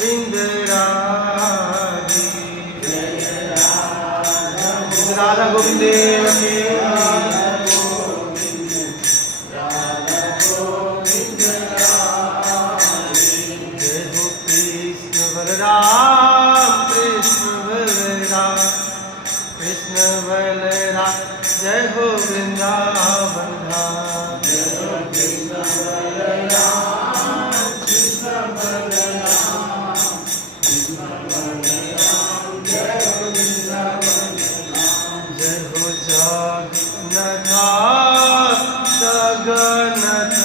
विंदरारी राधा गोविंद देव की जय हो कृष्ण बलराम कृष्ण बलराम जय हो वृंदावन धाम जय हो जगन्नाथ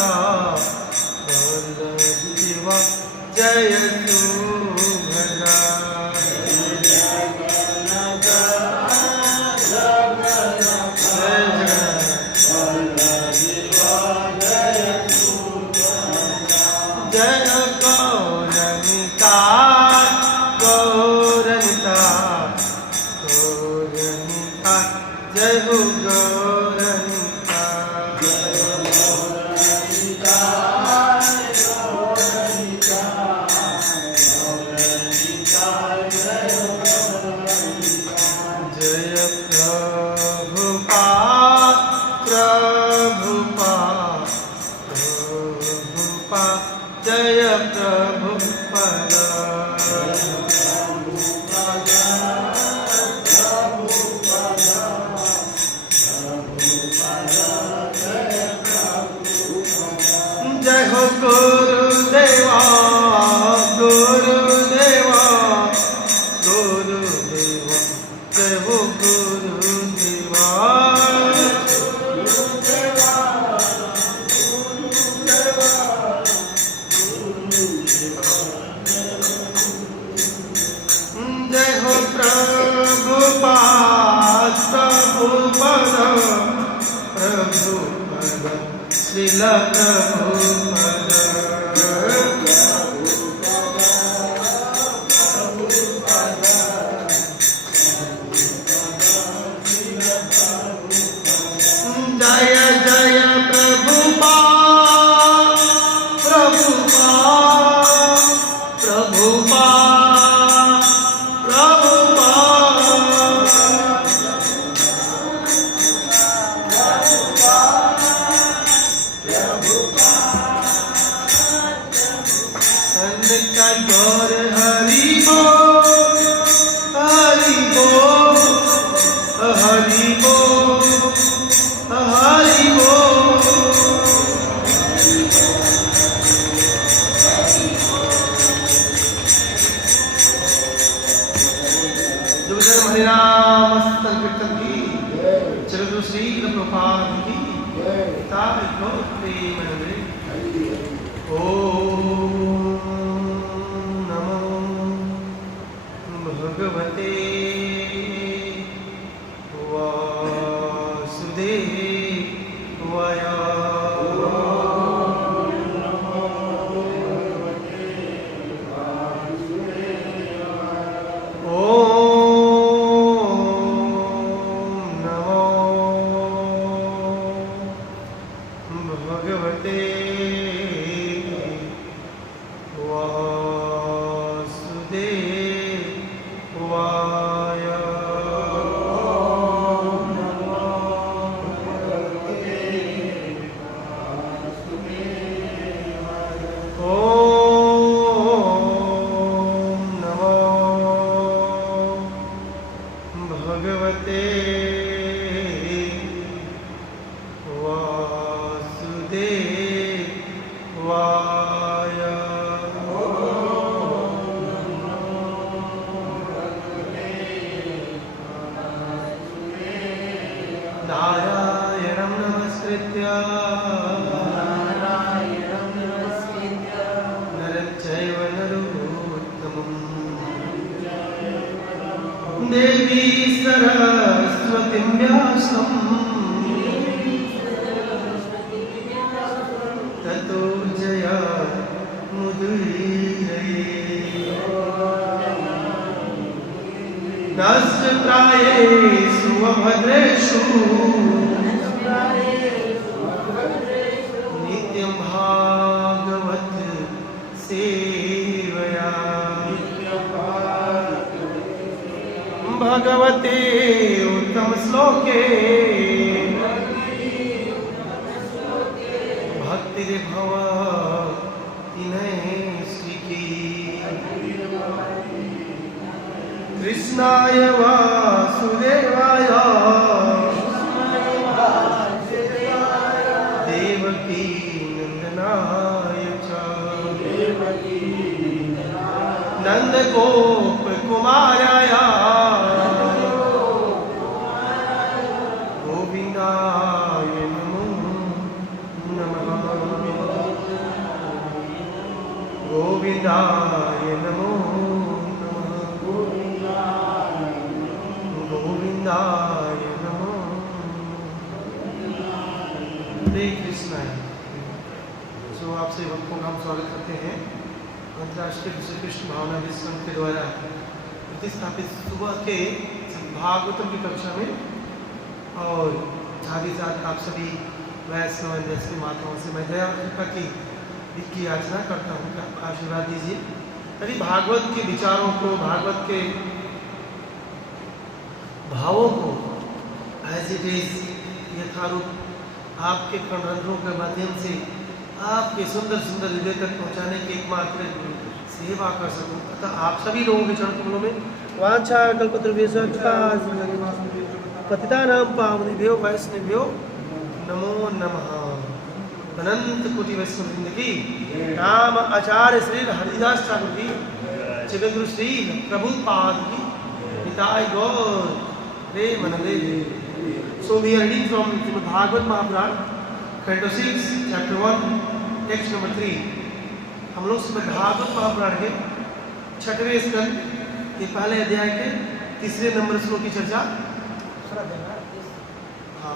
बलदेवा जय सुभद्रा जय गौरनिता गौरनिता गौरनिता जय हो गौरनिता जय प्रभुपाद प्रभुपाद प्रभुपाद जय प्रभुपाद जय हो गुरुदेवा गुरुदेवा गुरुदेवा जय हो गुरुदेवा जय हो प्रभुपाद प्रभुपद प्रभुपद श्रील प्रभुपद जय जय प्रभुपाद प्रभुपाद प्रभुपाद गौर हरि बोल हरि बोल हरि बोल हरि बोल दुर्जन हरिनाम संकीर्तन की चलो श्री प्रभुपाद की ताई को प्रेम नगरी ओम भगवते वासुदेवाय ओम नमो भगवते वासुदेवाय ओम नमो भगवते वासुदेवाय नारायणं नमस्कृत्य नरं चैव नरोत्तमं देवी सरस्वतीं व्यासं ततो जयमुदीरये नस्य प्रायेषु अभद्रेषु नित्यं भागवत सेवया भगवते उत्तम श्लोके भक्तिर्भवति नैष्ठिकी कृष्णाय वासुदेवाय देवकी नंदनाय च नंदगोप कुमाराय गोविंदाय नमो नमः गोविंदाय नमो गोविंदाय नमो। हरे कृष्णा। जो आपसे भक्तों का हम स्वागत करते हैं अंतर्राष्ट्रीय श्री कृष्ण भावना संघ के द्वारा प्रतिष्ठापित सुबह के भागवतम की कक्षा में, और साथ ही साथ आप सभी वैष्णव की माताओं से मैं दया कृपा की याचना करता हूँ कि आप आशीर्वाद दीजिए, तभी भागवत के विचारों को, भागवत के भावों को एज इट इज यथारूप आपके कर्णरंध्रों के माध्यम से आपके सुंदर सुंदर हृदय तक पहुँचाने की एकमात्र सेवा कर सकूँ। अतः आप सभी लोगों के चरण कमलों में वांछा कल्पतरुभ्यश्च पतितानां पावनेभ्यो वैष्णवेभ्यो नमो नमः। अनंत कोटि वैष्णव वृंद की राम आचार्य श्री हरिदास ठाकुर की, जगद्गुरु श्री प्रभुपाद की, निताय गौर प्रेमानंदे। So we are reading from Bhagavad Mahabharata, Canto 6, Chapter 1, Text number 3. हम लोग श्रीमद् भागवत महापुराण के 6वें स्कंद के पहले अध्याय के 3 नंबर श्लोक की चर्चा,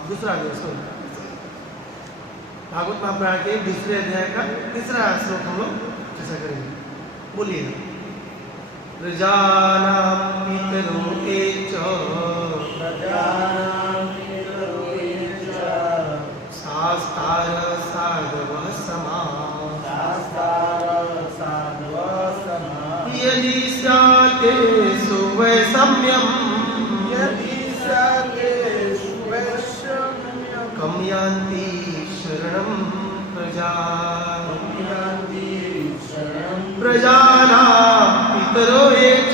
दूसरा अध्याय, भागवत महापुराण के 2 अध्याय का 3रा श्लोक हम लोग चर्चा करेंगे। बोलिए। प्रजानां पितरो एच शास्तार साधवः समाः यदि स्यातेषु वैषम्यम् कं यान्ति शरणं प्रजानां पितरो ये च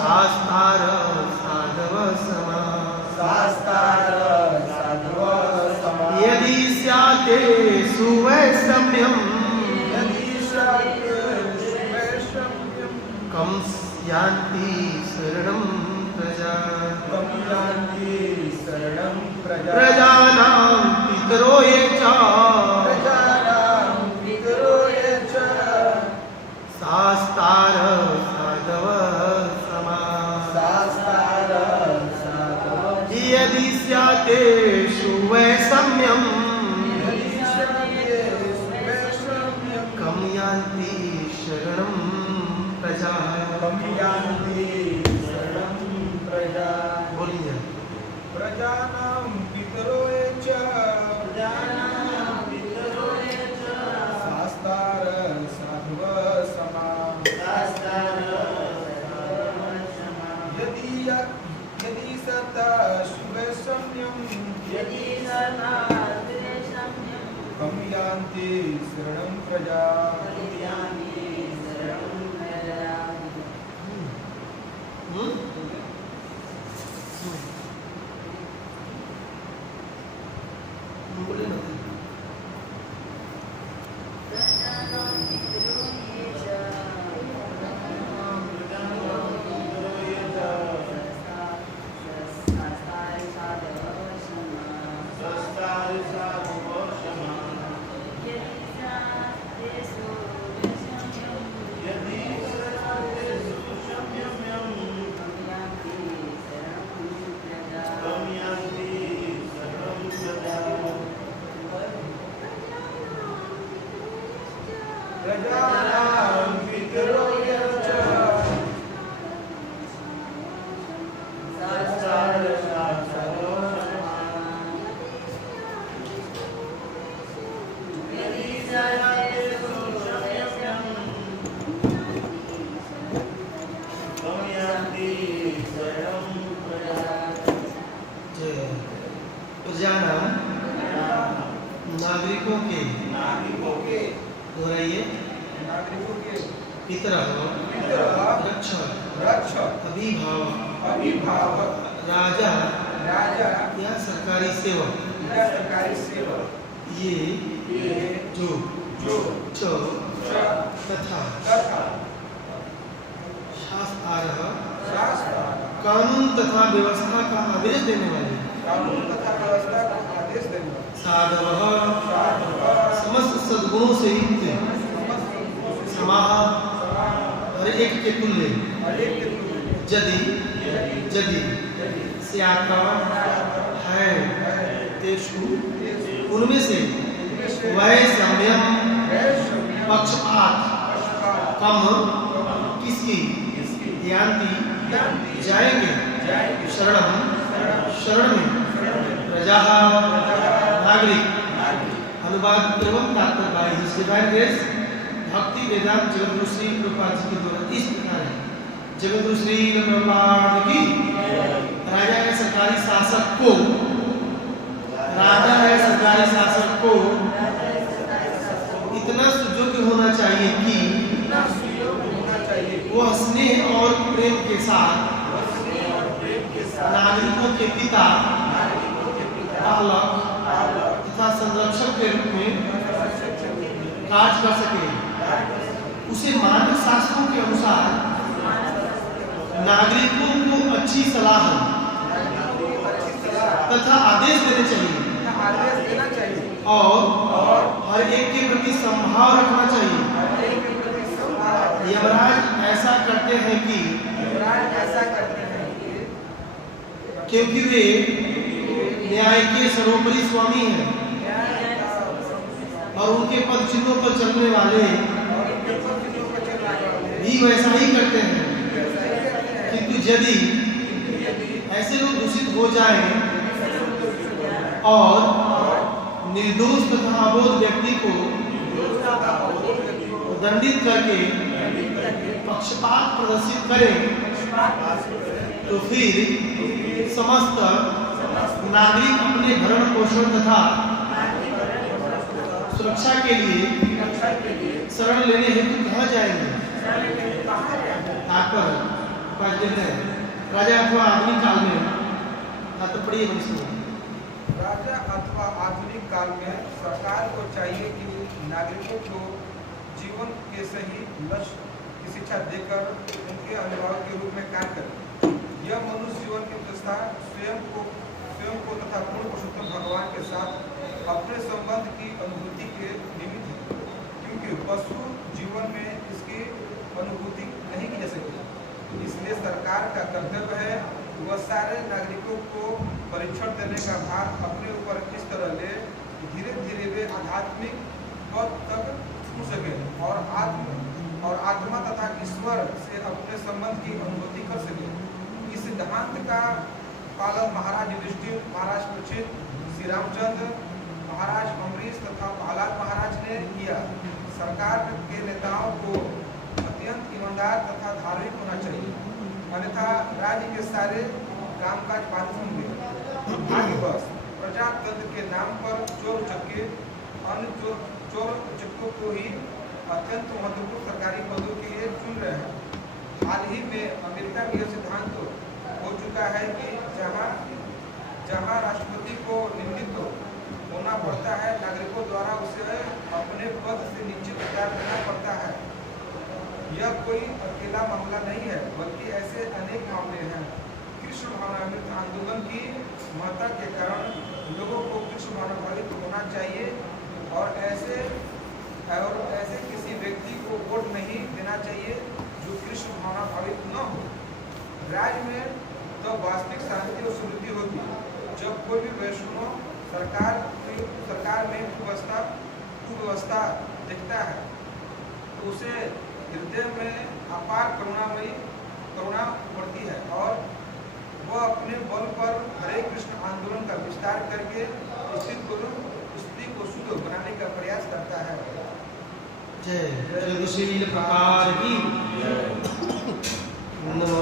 शास्तार साधवः समाः यदि स्यातेषु वैषम्यम् कं यान्ति शरणं प्रजानां पितरो ये च शास्तार साधवः समाः यदि स्यातेषु वैषम्यम् कं यान्ति शरणं प्रजाः। बोलिए। प्रजानां पितरो ये च शास्तार साधवः समाः यदि सताशु वैषम्यम् कं यान्ति शरणं प्रजाः। नागरिकों के पितरः रक्षः रक्षक अभिभावक अभिभावक राजा राजा या सरकारी सेवक या सरकारी सेवक ये जो जो च च तथा तथा शास्त्रः शास्त्र कानून तथा व्यवस्था का आदेश देने वाले कानून तथा व्यवस्था को आदेश देने वाले साधवः समस्त सद्गुणों से युक्त समाह हर एक के तुल्य यदि स्यात्मा है तेषु उनमें से वह संयम पक्षपात कम किसकी यान्ति जाएंगे शरण में प्रजा नागरिक अनुवाद एवं तात्पर्य बाय हिज डिवाइन ग्रेस भक्ति वेदांत जगतगुरु श्री प्रभुपाद जी के द्वारा इस प्रकार है। जगतगुरु श्री प्रभुपाद की राजा है सरकारी शासक को इतना सुयोग्य होना चाहिए कि वह स्नेह और प्रेम के साथ नागरिकों के पिता पालक तथा संरक्षक के रूप में कार्य कर सके। उसे मानव शास्त्रों के अनुसार नागरिकों को अच्छी सलाह तथा आदेश देने चाहिए और हर एक के प्रति संभाव रखना चाहिए। यमराज ऐसा करते हैं कि क्योंकि वे न्याय के सर्वोपरि स्वामी हैं और उनके पद चिन्हों पर चलने वाले भी वैसा ही करते हैं। किंतु यदि ऐसे लोग दूषित हो जाएं और निर्दोष तथा अबोध व्यक्ति को दंडित करके पक्षपात प्रदर्शित करें तो फिर समस्त नागरिक अपने भरण पोषण तथा सुरक्षा के लिए शरण लेने हेतु कहाँ जाएंगे? राजा अथवा आधुनिक काल में राजा अथवा आधुनिक काल में सरकार को चाहिए कि नागरिकों को जीवन के सही लक्ष्य की शिक्षा देकर उनके अभिभावक के रूप में कार्य करे। यह मनुष्य जीवन की व्यवस्था स्वयं को तथा पूर्ण पुरुषोत्तम भगवान के साथ अपने संबंध की अनुभूति के निमित्त है, क्योंकि पशु जीवन में इसकी अनुभूति नहीं की जा सकती। इसलिए सरकार का कर्तव्य है वह सारे नागरिकों को परीक्षण देने का भार अपने ऊपर किस तरह ले धीरे धीरे वे आध्यात्मिक पद तक छू सके और आत्मा तथा ईश्वर से अपने संबंध की अनुभूति कर सके। इस सिद्धांत का पालन महाराज युधिष्ठिर, महाराज परीक्षित, श्री रामचंद्र, महाराज अम्बरीश तथा प्रहलाद महाराज ने किया। सरकार के नेताओं को अत्यंत ईमानदार तथा धार्मिक होना चाहिए, अन्यथा राज्य के सारे कामकाज बाधित होंगे। भाग्यवश प्रजातंत्र के नाम पर चोर उचक्के अन्य चोर उचक्कों को ही अत्यंत महत्वपूर्ण सरकारी पदों के लिए चुन रहे हैं। हाल ही में अमेरिका में यह सिद्धांत हो चुका है कि जहां राष्ट्रपति को निंदित होना पड़ता है, नागरिकों द्वारा उसे अपने पद से नीचे उतार देना पड़ता है। यह कोई अकेला मामला नहीं है, बल्कि ऐसे अनेक मामले हैं। कृष्ण भावनामृत आंदोलन की महत्ता के कारण लोगों को कृष्ण भावनाभावित होना चाहिए और ऐसे किसी व्यक्ति को वोट नहीं देना चाहिए जो कृष्ण भावनाभावित न हो। राज्य में तो वास्तविक शांति और समृद्धि होती है जब कोई भी वैष्णव सरकार में कुव्यवस्था दिखता है तो उसे हृदय में अपार करुणा बढ़ती है और वह अपने बल पर हरे कृष्ण आंदोलन का विस्तार करके स्थिति को शुद्ध बनाने का प्रयास करता है। जय श्री प्रकार की नमो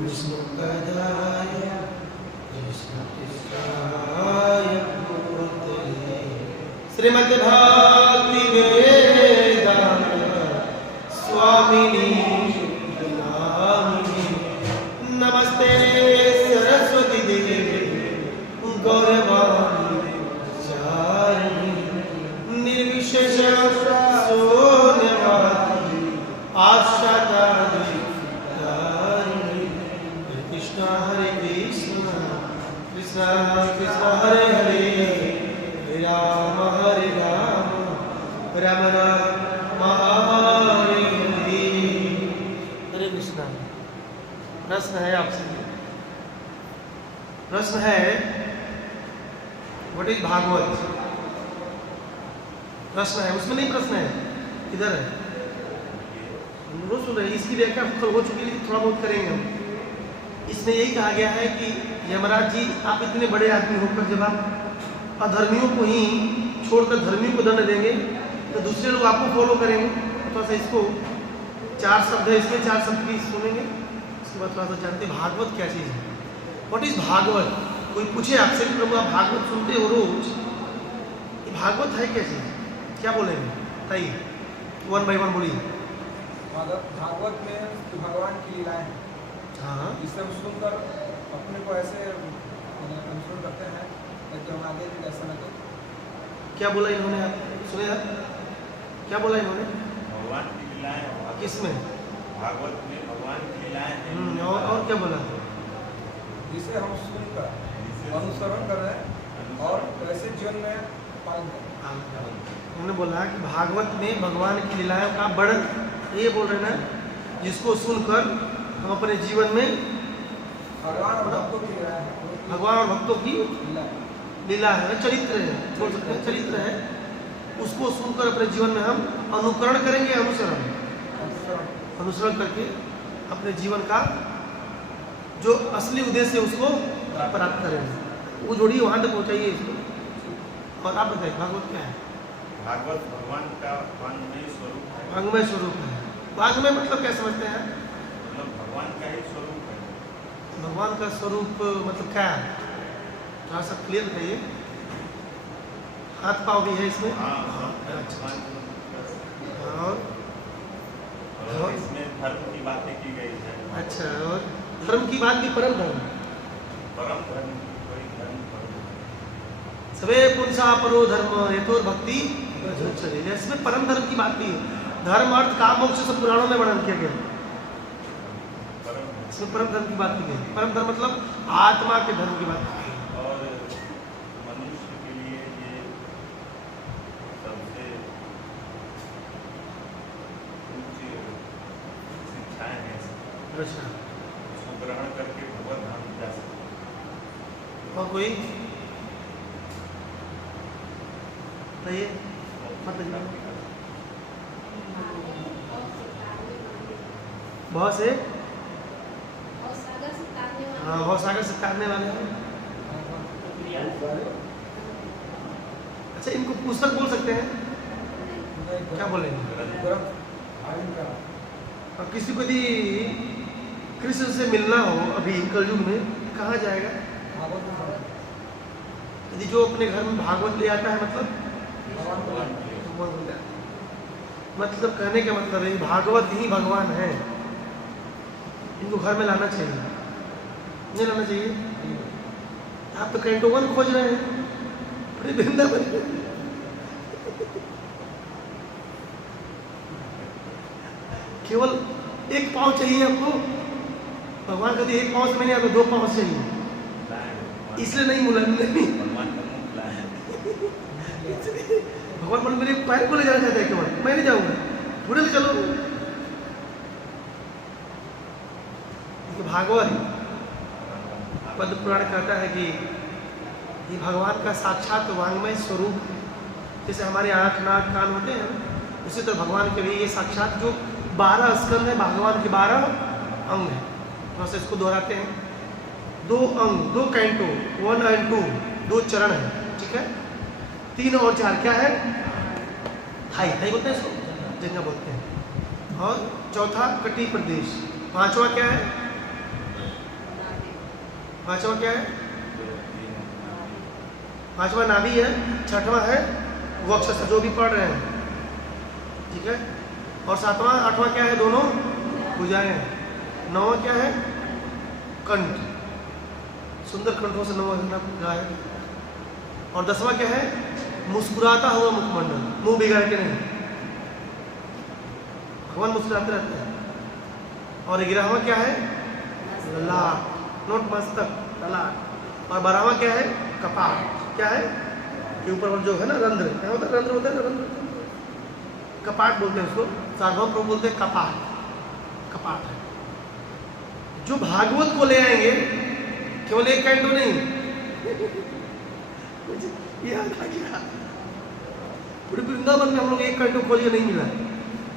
विष्णु पदाय कृष्ण कृष्णाय मूर्तये श्रीमद् भक्ति वेदांत शेष शून्यवादी आशादारी हरे कृष्ण कृष्ण कृष्ण हरे हरे राम राम राम हरे हरे। हरे कृष्णा। प्रश्न है आपसे, प्रश्न है व्हाट इज भागवत। प्रश्न है, उसमें नहीं प्रश्न है, इधर है। रोज सुन रहे, इसकी व्याख्या कल हो चुकी है, थोड़ा बहुत करेंगे हम। इसमें यही कहा गया है कि यमराज जी, आप इतने बड़े आदमी होकर जब आप अधर्मियों को ही छोड़कर धर्मियों को दंड देंगे तो दूसरे लोग आपको फॉलो करेंगे। थोड़ा सा इसको 4 शब्द है इसमें, 4 शब्द की सुनेंगे, उसके बाद थोड़ा सा जानते हैं भागवत क्या चीज़ है। What is Bhagavat. कोई पूछे आपसे कि प्रभु आप भागवत सुनते हो रोज, ये भागवत है क्या चीज़, क्या बोलेंगे बताइए, 1 by 1 बोलिए। भागवत में भगवान की लीलाएं हैं, हाँ जिसे हम सुनकर अपने को ऐसे अनुसरण करते हैं ताकि हम आगे भी ऐसा न करें। क्या बोला इन्होंने, आप सुने आप क्या बोला इन्होंने, भगवान की लीलाएं किसमें, भागवत में भगवान की लीलाएं हैं। और क्या बोला, जिसे हम सुनकर अनुसरण कर रहे हैं और ऐसे जीवन में पालन कर रहे हैं। उन्होंने बोला कि भागवत में भगवान की लीलाओं का वर्णन, ये बोल रहे ना, जिसको सुनकर हम अपने जीवन में भगवान और भक्तों की लीलाएं हैं, भगवान और भक्तों की लीलाएं। लीला है, चरित्र है, बोल सकते हैं चरित्र है, उसको सुनकर अपने जीवन में हम अनुकरण करेंगे, अनुसरण करके अपने जीवन का जो असली उद्देश्य है उसको प्राप्त करेंगे। वो जोड़िए, वहाँ तक पहुँचाइए इसको। और आप बताइए भागवत क्या है। भागवत भगवान का वांग्मय स्वरूप है। वांग्मय स्वरूप है। वांग्मय मतलब क्या समझते हैं, मतलब भगवान का ही स्वरूप है। भगवान का स्वरूप मतलब क्या है, थोड़ा सा क्लियर बताइए। हाथ पाँव भी है इसमें, हाँ, अच्छा। और और इसमें धर्म की बातें की गई है। अच्छा, और धर्म की बात भी, परम धर्म, परम धर्म कोई धर्म परम। सबे पुंसा परो धर्म हेतु भक्ति प्रज्वलित। इसमें परम धर्म की बात भी है। धर्म अर्थ काम मोक्ष सब पुराणों में वर्णन किया गया, इसमें परम धर्म की बात की गई। परम धर्म मतलब आत्मा के धर्म की बात की गई। और मनुष्य के लिए ये सबसे उच्च शिक्षाएं हैं। अच्छा, उसको ग्रहण करके भगवत धाम जा सकते हैं। और कोई बताइए, मतलब बहुत से, हाँ बहुत सागर से तारने वाले हैं। अच्छा, इनको पुस्तक बोल सकते हैं, क्या बोलेंगे। अब किसी को यदि कृष्ण से मिलना हो अभी कलयुग में, कहाँ जाएगा। यदि जो अपने घर में भागवत ले आता है, मतलब कहने का मतलब है भागवत ही भगवान है, इनको घर में लाना चाहिए, नहीं लाना चाहिए। आप तो कैंटोवन खोज रहे हैं पूरे वृंदावन में। केवल 1 पाँव चाहिए आपको, भगवान कहते 1 पाँव से नहीं आता, 2 पाँव चाहिए, इसलिए नहीं मिला, नहीं भगवान मन मेरे पैर को ले जाना चाहता है, केवल मैं नहीं जाऊंगा, थोड़े ले चलो। भागवत पद्म पुराण कहता है कि ये भगवान का साक्षात वांग्मय स्वरूप है। जैसे हमारे आँख नाक कान होते हैं, उसी तरह भगवान के भी ये साक्षात जो 12 स्कंद है, भगवान के 12 अंग है। थोड़ा सा इसको दोहराते हैं, 2 अंग, 2 कैंटो, 1 and 2, 2 चरण है, ठीक है। 3 और 4 क्या है, थाई बोलते हैं इसको, जंगा बोलते हैं। और चौथा कटी प्रदेश, 5वां क्या है, 5वां क्या है, 5वां नाभि है, 6वां है वक्ष, जो भी पढ़ रहे हैं, ठीक है। और 7वां 8वां क्या है, दोनों भुजाएं। 9वां क्या है, कंठ, सुंदर कंठों से 9वां गाय। और 10वां क्या है, मुस्कुराता हुआ मुखमंडल, मुंह बिगाड़ के नहीं, भगवान मुस्कुराते रहते हैं। और 11वां क्या है? ललाट, नोट मस्तक, ललाट। और 12वां क्या है? कपाट। क्या है? कि ऊपर जो है ना रंध्र, क्या होता है? रंध्र होता है ना, रंध्र, कपाट बोलते हैं उसको, सार्वभौम प्रभु बोलते हैं कपाट, कपाट है। जो भागवत को ले आएंगे, केवल एक कैंटो नहीं, याद आ गया, पूरे वृंदावन में हम लोग एक कैंटो खोज के नहीं मिला,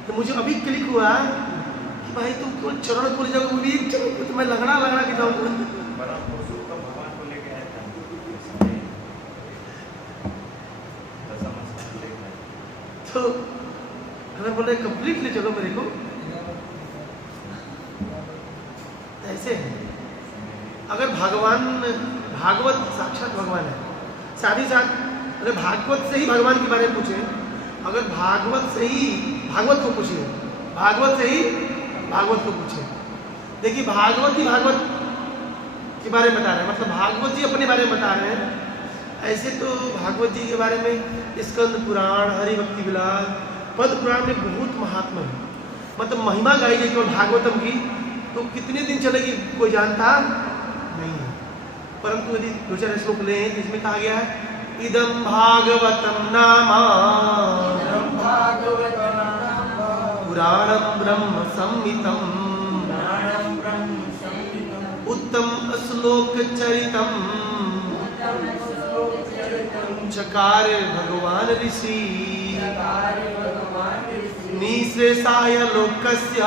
तो मुझे अभी क्लिक हुआ कि भाई तुम केवल चरण को ले जाओगे, मुझे एक चरण को, तो मैं लगना के जाऊंगा। परम पुरुषोत्तम भगवान को लेके आया था, दशम स्कंद लेके आया। तो अगर बोले कंप्लीट ले चलो मेरे को, ऐसे है। अगर भगवान, भागवत साक्षात भगवान है, साथ ही साथ अगर भागवत से ही भगवान के बारे में पूछे, अगर भागवत से ही भागवत को पूछिए, भागवत से ही भागवत को पूछे, देखिए भागवत ही भागवत के बारे में बता रहे हैं, मतलब भागवत जी अपने बारे में बता रहे हैं। ऐसे तो भागवत जी के बारे में स्कंद पुराण, हरिभक्ति विलास, पद्म पुराण में बहुत महात्मा है, मतलब महिमा गाई जाए केवल भागवतम की, तो कितने दिन चलेगी कोई जानता नहीं है। परंतु यदि दो चार श्लोक लें तो इसमें कहा गया है, इदम भागवतम नामा पुराणम ब्रह्म संहितम उत्तम श्लोक चरितम चकार भगवान ऋषि निःश्रेषाय लोकस्य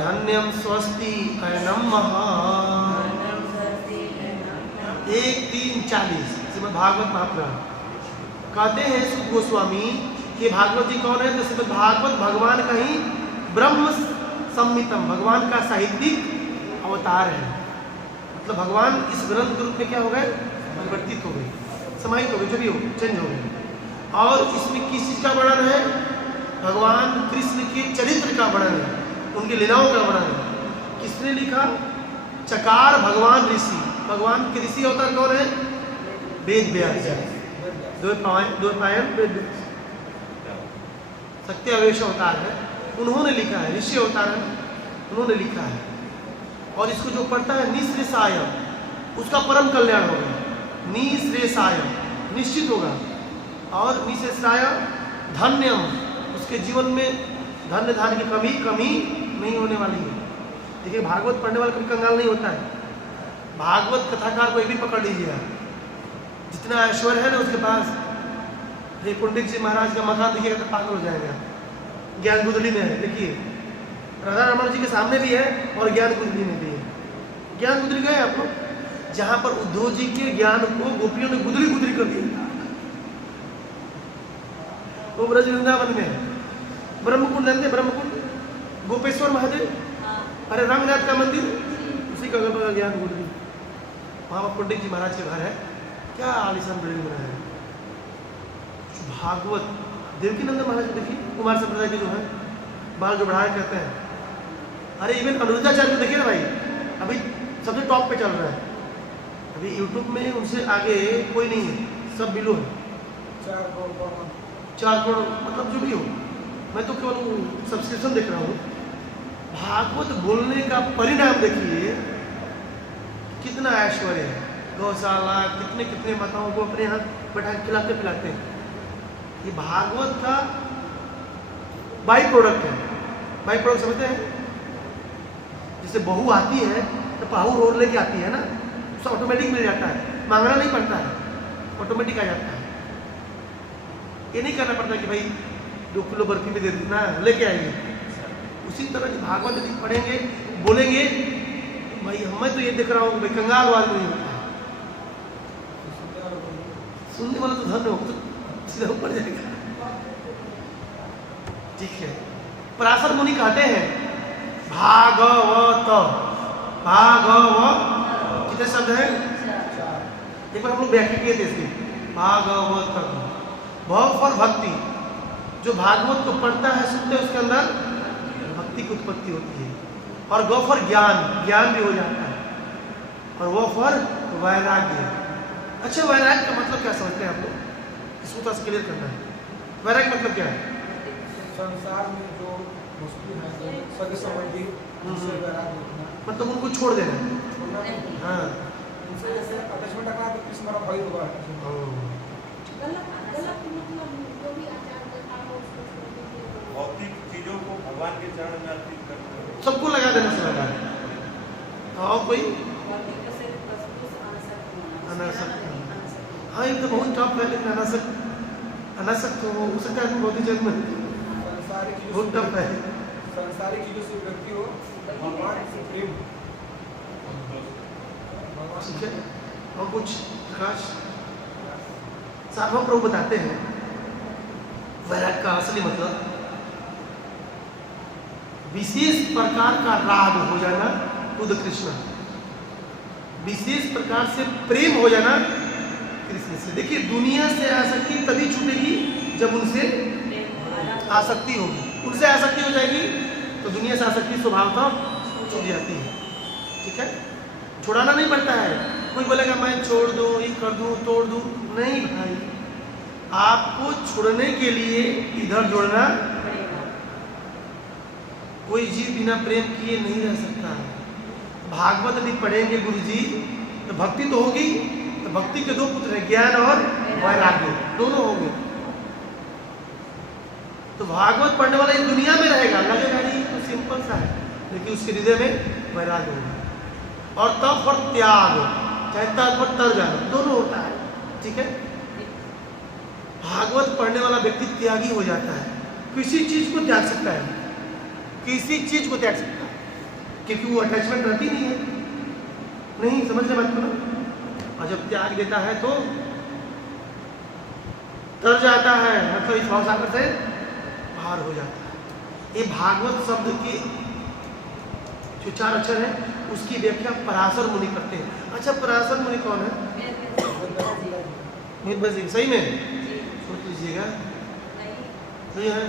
धन्यम स्वस्ति अयनम महा। 1:3:40 श्रीमद् भागवत महापुराण कहते हैं सुख गोस्वामी कि भागवत जी कौन है? तो श्रीमद् भागवत भगवान का ही ब्रह्म संहितम, भगवान का साहित्यिक अवतार है। मतलब भगवान इस ग्रंथ के रूप में क्या हो गए? परिवर्तित हो गए, समाहित हो गए, जो भी हो, चेंज हो गए। और इसमें किस चीज का वर्णन है? भगवान कृष्ण के चरित्र का वर्णन है, उनकी लीलाओं का वर्णन है। किसने लिखा? चकार भगवान ऋषि, भगवान के ऋषि अवतार कौन है? वेद व्यास, द्वैपायन वेद व्यास, सत्य अवेश अवतार है, उन्होंने लिखा है, ऋषि अवतार है, उन्होंने लिखा है। और इसको जो पढ़ता है निःश्रेषाय, उसका परम कल्याण होगा, निःश्रेषाय निश्चित होगा। और निःश्रेषाय धन्यम, उसके जीवन में धन्य धान की कमी नहीं होने वाली है। देखिए भागवत पढ़ने वाला कभी कंगाल नहीं होता है। भागवत कथाकार को एक भी पकड़ लीजिएगा, जितना ऐश्वर्य है ना उसके पास, ये पंडित जी महाराज का मकान देखिएगा तो पागल हो जाएगा। ज्ञान गुदली में है, देखिए राधा रमन जी के सामने भी है और ज्ञान गुदली में भी है। ज्ञान गुदली गए आप लोग, जहां पर उद्धव जी के ज्ञान को गोपियों ने गुदली गुदली कर दिया, वो ब्रज वृंदावन में है। ब्रह्मकुंड जानते, ब्रह्मकुंड गोपेश्वर महादेव, अरे रंगनाथ का मंदिर, उसी का अगल बगल ज्ञान गुदली, वहां पर पंडित जी महाराज के घर है। क्या आलिशान बिल्डिंग बनाया है। भागवत देवकी नंदन महाराज को देखिए, कुमार संप्रदाय के जो है, बाल जो बढ़ाया कहते हैं। अरे इवन अनुरुद्धाचार्य को देखिए ना भाई, अभी सबसे टॉप पे चल रहा है। अभी यूट्यूब में उनसे आगे कोई नहीं है, सब बिलो है। 4 करोड़ मतलब जो भी हो, मैं तो केवल सब्सक्रिप्शन देख रहा हूँ। भागवत बोलने का परिणाम देखिए, कितना ऐश्वर्य है। गौशाला, कितने कितने माताओं को अपने यहाँ बैठा खिलाते पिलाते हैं। ये भागवत का बाई प्रोडक्ट है। बाई प्रोडक्ट समझते हैं? जैसे बहू आती है तो पाहू रोड लेके आती है ना, उसका ऑटोमेटिक मिल जाता है, मांगना नहीं पड़ता है, ऑटोमेटिक आ जाता है। ये नहीं करना पड़ता कि भाई 2 किलो बर्फी में दे देना, लेके आइए। उसी तरह भागवत यदि पढ़ेंगे, बोलेंगे, भाई मैं तो ये देख रहा हूँ भाई कंगाल वाला नहीं होता है, सुनने वाला तो धन्य हो, तो सीधा ऊपर जाएगा। ठीक है, पराशर मुनि कहते हैं भागवत, भागवत कितने शब्द है? एक बार हम लोग व्याख्या किए थे इसकी। भागवत, भव फॉर भक्ति, जो भागवत को पढ़ता है, सुनते हैं, उसके अंदर भक्ति की उत्पत्ति होती है। और गौ फॉर ज्ञान, ज्ञान भी हो जाता है। और वो फॉर वैराग्य, अच्छा, वैराग्य का मतलब क्या समझते हैं आप लोग? इसको थोड़ा सा क्लियर करना है। वैराग्य मतलब क्या है? संसार में जो वस्तु है सगे संबंधी उनसे वैराग्य रखना, मतलब उनको छोड़ देना है। छोड़ना नहीं। हाँ। उनसे जैसे अटैचमेंट रखना तो किस तरह भाई होगा। भौतिक चीजों को भगवान के चरण में अर्पित करते हैं। सबको लगा देना से लगा। और कोई अनासक्त। हाँ, ये तो बहुत टफ है, लेकिन अनासक्त हो सकता है बहुत ही जन्म संसारिक चीजों बहुत टफ है। संसारिक चीजों से व्यक्ति हो भगवान से प्रेम। ठीक है। और कुछ प्रकाश सार्वभौम प्रभु बताते हैं वैराग्य का असली मतलब विशेष प्रकार का राग हो जाना खुद कृष्ण, विशेष प्रकार से प्रेम हो जाना कृष्ण से। देखिए, दुनिया से आसक्ति तभी छूटेगी जब उनसे आसक्ति होगी। उनसे आसक्ति हो जाएगी तो दुनिया से आसक्ति स्वभावतः छूट जाती है। ठीक है, छुड़ाना नहीं पड़ता है। कोई बोलेगा मैं छोड़ दूं, ये कर दूं, तोड़ दूं, नहीं भाई, आपको छोड़ने के लिए इधर जोड़ना। कोई जीव बिना प्रेम किए नहीं रह सकता। भागवत भी पढ़ेंगे गुरुजी तो भक्ति तो होगी। तो भक्ति के दो पुत्र हैं, ज्ञान और वैराग्य, दोनों होंगे। तो भागवत पढ़ने वाला इस दुनिया में रहेगा, लगेगा नहीं तो सिंपल सा है, लेकिन उसके हृदय में वैराग्य होगा। और तप और त्याग, चाहे तप और तर जाना, दोनों होता है। ठीक है, भागवत पढ़ने वाला व्यक्ति त्यागी हो जाता है। किसी चीज को त्याग सकता है, किसी चीज को त्याग सकता है, क्योंकि वो अटैचमेंट रहती नहीं है। नहीं समझ रहे बात को ना? और जब त्याग देता है तो तर जाता है, मतलब इस भावसागर से बाहर हो जाता है। ये भागवत शब्द की जो 4 अक्षर है उसकी व्याख्या पराशर मुनि करते हैं। अच्छा, पराशर मुनि कौन है? सही में सोच लीजिएगा, सही है।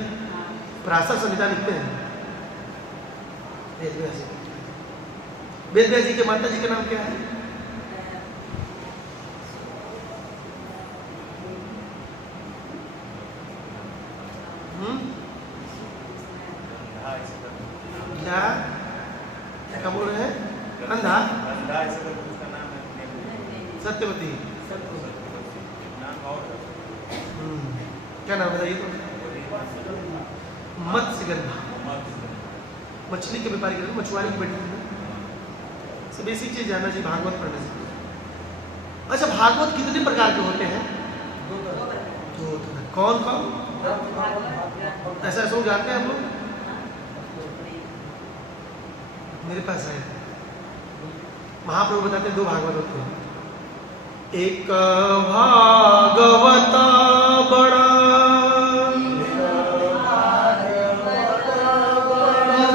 पराशर संहिता लिखते हैं वेदव्यास जी। वेदव्यास जी के माता जी का नाम क्या है? क्या बोल रहे हैं? अंधा सत्यवती। क्या नाम बताइए तो? मत्स्यगंधा, मछली के व्यापारी के, मछुआरे की बेटी है। सब बेसिक चीज जानना चाहिए भागवत पढ़ने से। अच्छा, भागवत कितने प्रकार के होते हैं? 2 तरह। कौन कौन? ऐसा सब जानते हैं आप लोग? मेरे पास है, महाप्रभु बताते हैं 2 भागवत होते हैं। एक भागवत बड़ा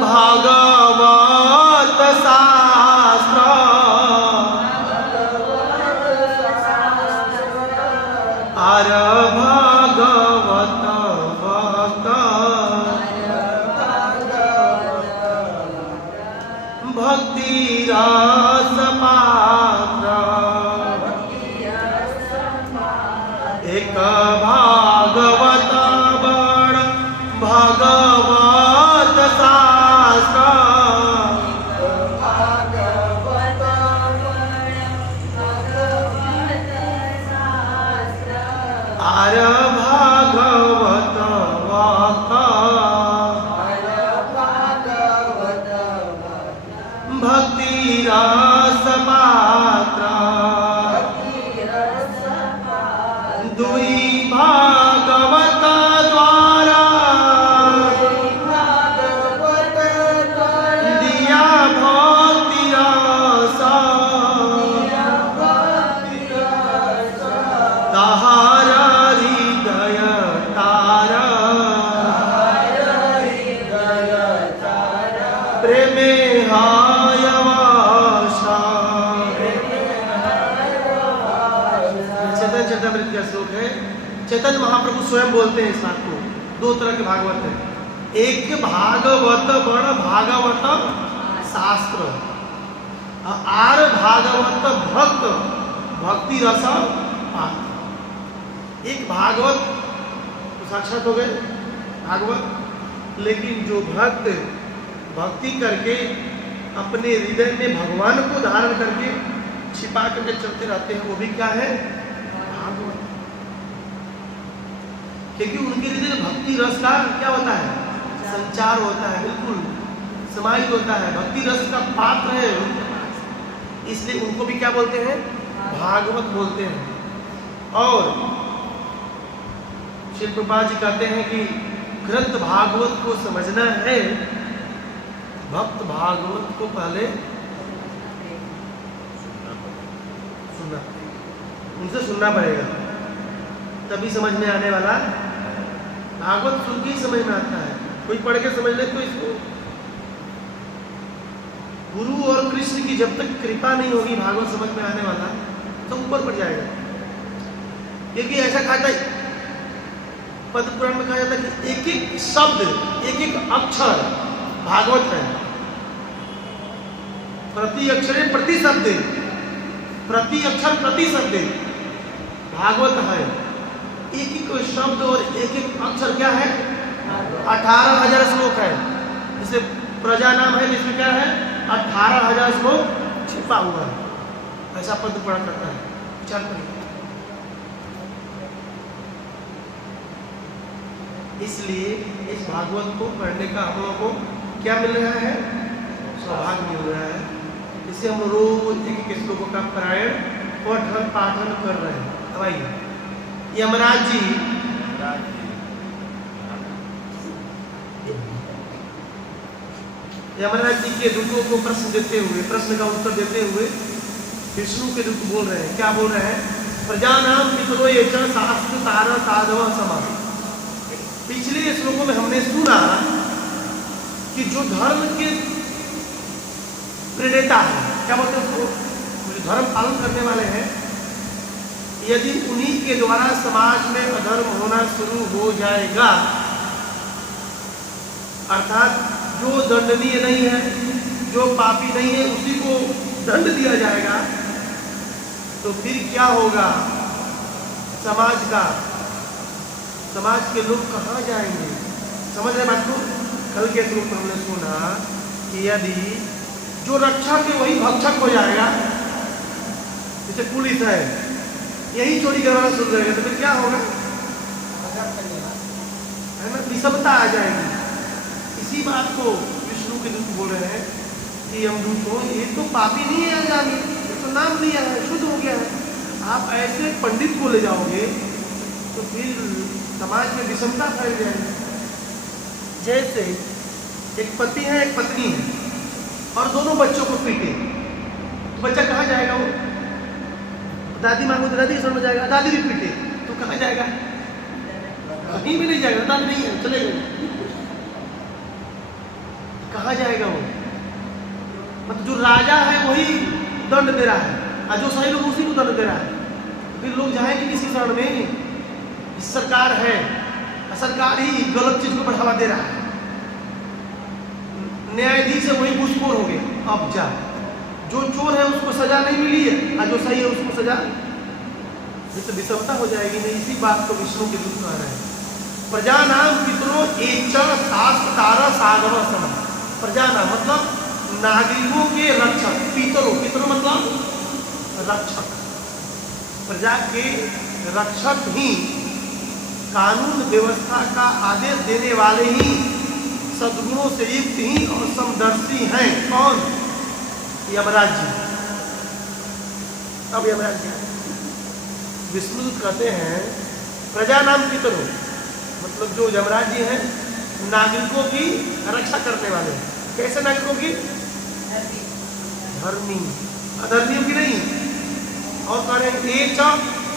भागवत शास्त्र, आर भागवत भक्त भक्ति रस पात्र। एक भागवत बड़ भागवत शास्त्र, आर भागवत भक्त भक्ति रस पात्र। दुई भागवत द्वारा दिया भक्ति रस, ताहार हृदय तारा प्रेमे चैतन्य का श्लोक है। चैतन्य महाप्रभु स्वयं बोलते हैं इस बात को। 2 तरह के भागवत हैं, एक भागवत बड़ भागवत शास्त्र, आर भागवत भक्त भक्ति रस पात्र। एक भागवत तो साक्षात हो गए भागवत, लेकिन जो भक्त भक्ति करके अपने हृदय में भगवान को धारण करके छिपा करके चलते रहते हैं, वो भी क्या है? भागवत। क्योंकि उनके हृदय में भक्ति रस का क्या होता है? संचार होता है, बिल्कुल समाहित होता है, भक्ति रस का पात्र है उनके पास, इसलिए उनको भी क्या बोलते हैं? भागवत बोलते हैं। और श्री प्रभुपाद जी कहते हैं कि ग्रंथ भागवत को समझना है, भक्त भागवत को पहले सुनना, उनसे सुनना पड़ेगा, तभी समझ में आने वाला। भागवत सुन के ही समझ में आता है, कोई पढ़ के समझ ले तो इसको गुरु और कृष्ण की जब तक कृपा नहीं होगी भागवत समझ में आने वाला, तो ऊपर पड़ जाएगा। क्योंकि ऐसा कहा था पद्म पुराण में, कहा जाता है कि एक एक शब्द, एक एक अक्षर भागवत है। प्रति अक्षरे प्रति शब्द, प्रति अक्षर प्रति शब्द भागवत है। एक एक शब्द और एक एक अक्षर क्या है? 18,000 श्लोक है। जैसे प्रजा नाम है, जिसमें क्या है? 18,000 श्लोक छिपा हुआ है। ऐसा पद्म पुराण करता है, विचार करिए। इसलिए इस भागवत को पढ़ने का हम लोगों को क्या मिल रहा है? सौभाग्य मिल रहा है। इससे हम रोज एक एक श्लोकों का पारायण पठन पाठन कर रहे हैं। अब आइए, यमराज जी के दूतों को प्रश्न देते हुए, प्रश्न का उत्तर देते हुए विष्णु के दूत बोल रहे हैं। क्या बोल रहे हैं? प्रजानाम पितरो ये च शास्त्र तारा साधव समा। पिछले श्लोकों में हमने सुना कि जो धर्म के प्रेरणा है, क्या बोलते हैं उसको? जो धर्म पालन करने वाले हैं, यदि उन्हीं के द्वारा समाज में अधर्म होना शुरू हो जाएगा, अर्थात जो दंडनीय नहीं है, जो पापी नहीं है, उसी को दंड दिया जाएगा, तो फिर क्या होगा? समाज के लोग कहाँ जाएंगे? समझ रहे बात को? कल के श्लोक में हमने सुना कि यदि जो रक्षक है वही भक्षक हो जाएगा, जैसे पुलिस है, यही चोरी करवाना शुरू करेगा, तो फिर क्या होगा? है ना, विषमता आ जाएगी। इसी बात को विष्णु के दूत बोल रहे हैं कि यमदूत हो, ये तो पापी नहीं है अजामी, ये तो नाम लिया है, शुद्ध हो गया है। आप ऐसे पंडित को ले जाओगे तो फिर समाज में विषमता फैल जाएगी। जैसे एक पति है, एक पत्नी है, और दोनों बच्चों को पीटे, तो बच्चा कहाँ जाएगा? वो दादी मांगो तो दादी समझ जाएगा, दादी भी पीटे तो कहाँ जाएगा? कहीं भी नहीं जाएगा, दादी नहीं है, चले गए, कहाँ जाएगा वो? मतलब जो राजा है वही दंड दे रहा है, और जो सही लोग उसी को दंड दे रहा है, फिर लोग जाएंगे किसी शरण में? सरकार है, सरकार ही गलत चीज को बढ़ावा दे रहा है, न्यायाधीश है वही घूसखोर हो गए। अब जा, जो चोर है उसको सजा नहीं मिली है, और जो सही है उसको सजा, ये तो विषमता हो जाएगी। नहीं, इसी बात को विष्णु के दूत कह रहे हैं। प्रजा नाम पितरो एच शास्त्र तारा साधव सम। प्रजा नाम मतलब नागरिकों के रक्षक, पितरो मतलब रक्षक, प्रजा के रक्षक ही, कानून व्यवस्था का आदेश देने वाले ही, सद्गुणों से युक्त ही और समदर्शी हैं। कौन? यमराज जी। अब यमराज जी विष्णु कहते हैं प्रजा नाम पितरो, मतलब जो यमराज जी हैं नागरिकों की रक्षा करने वाले। कैसे नागरिकों की? धर्मी, अधर्मियों की नहीं। और कह रहे हैं एक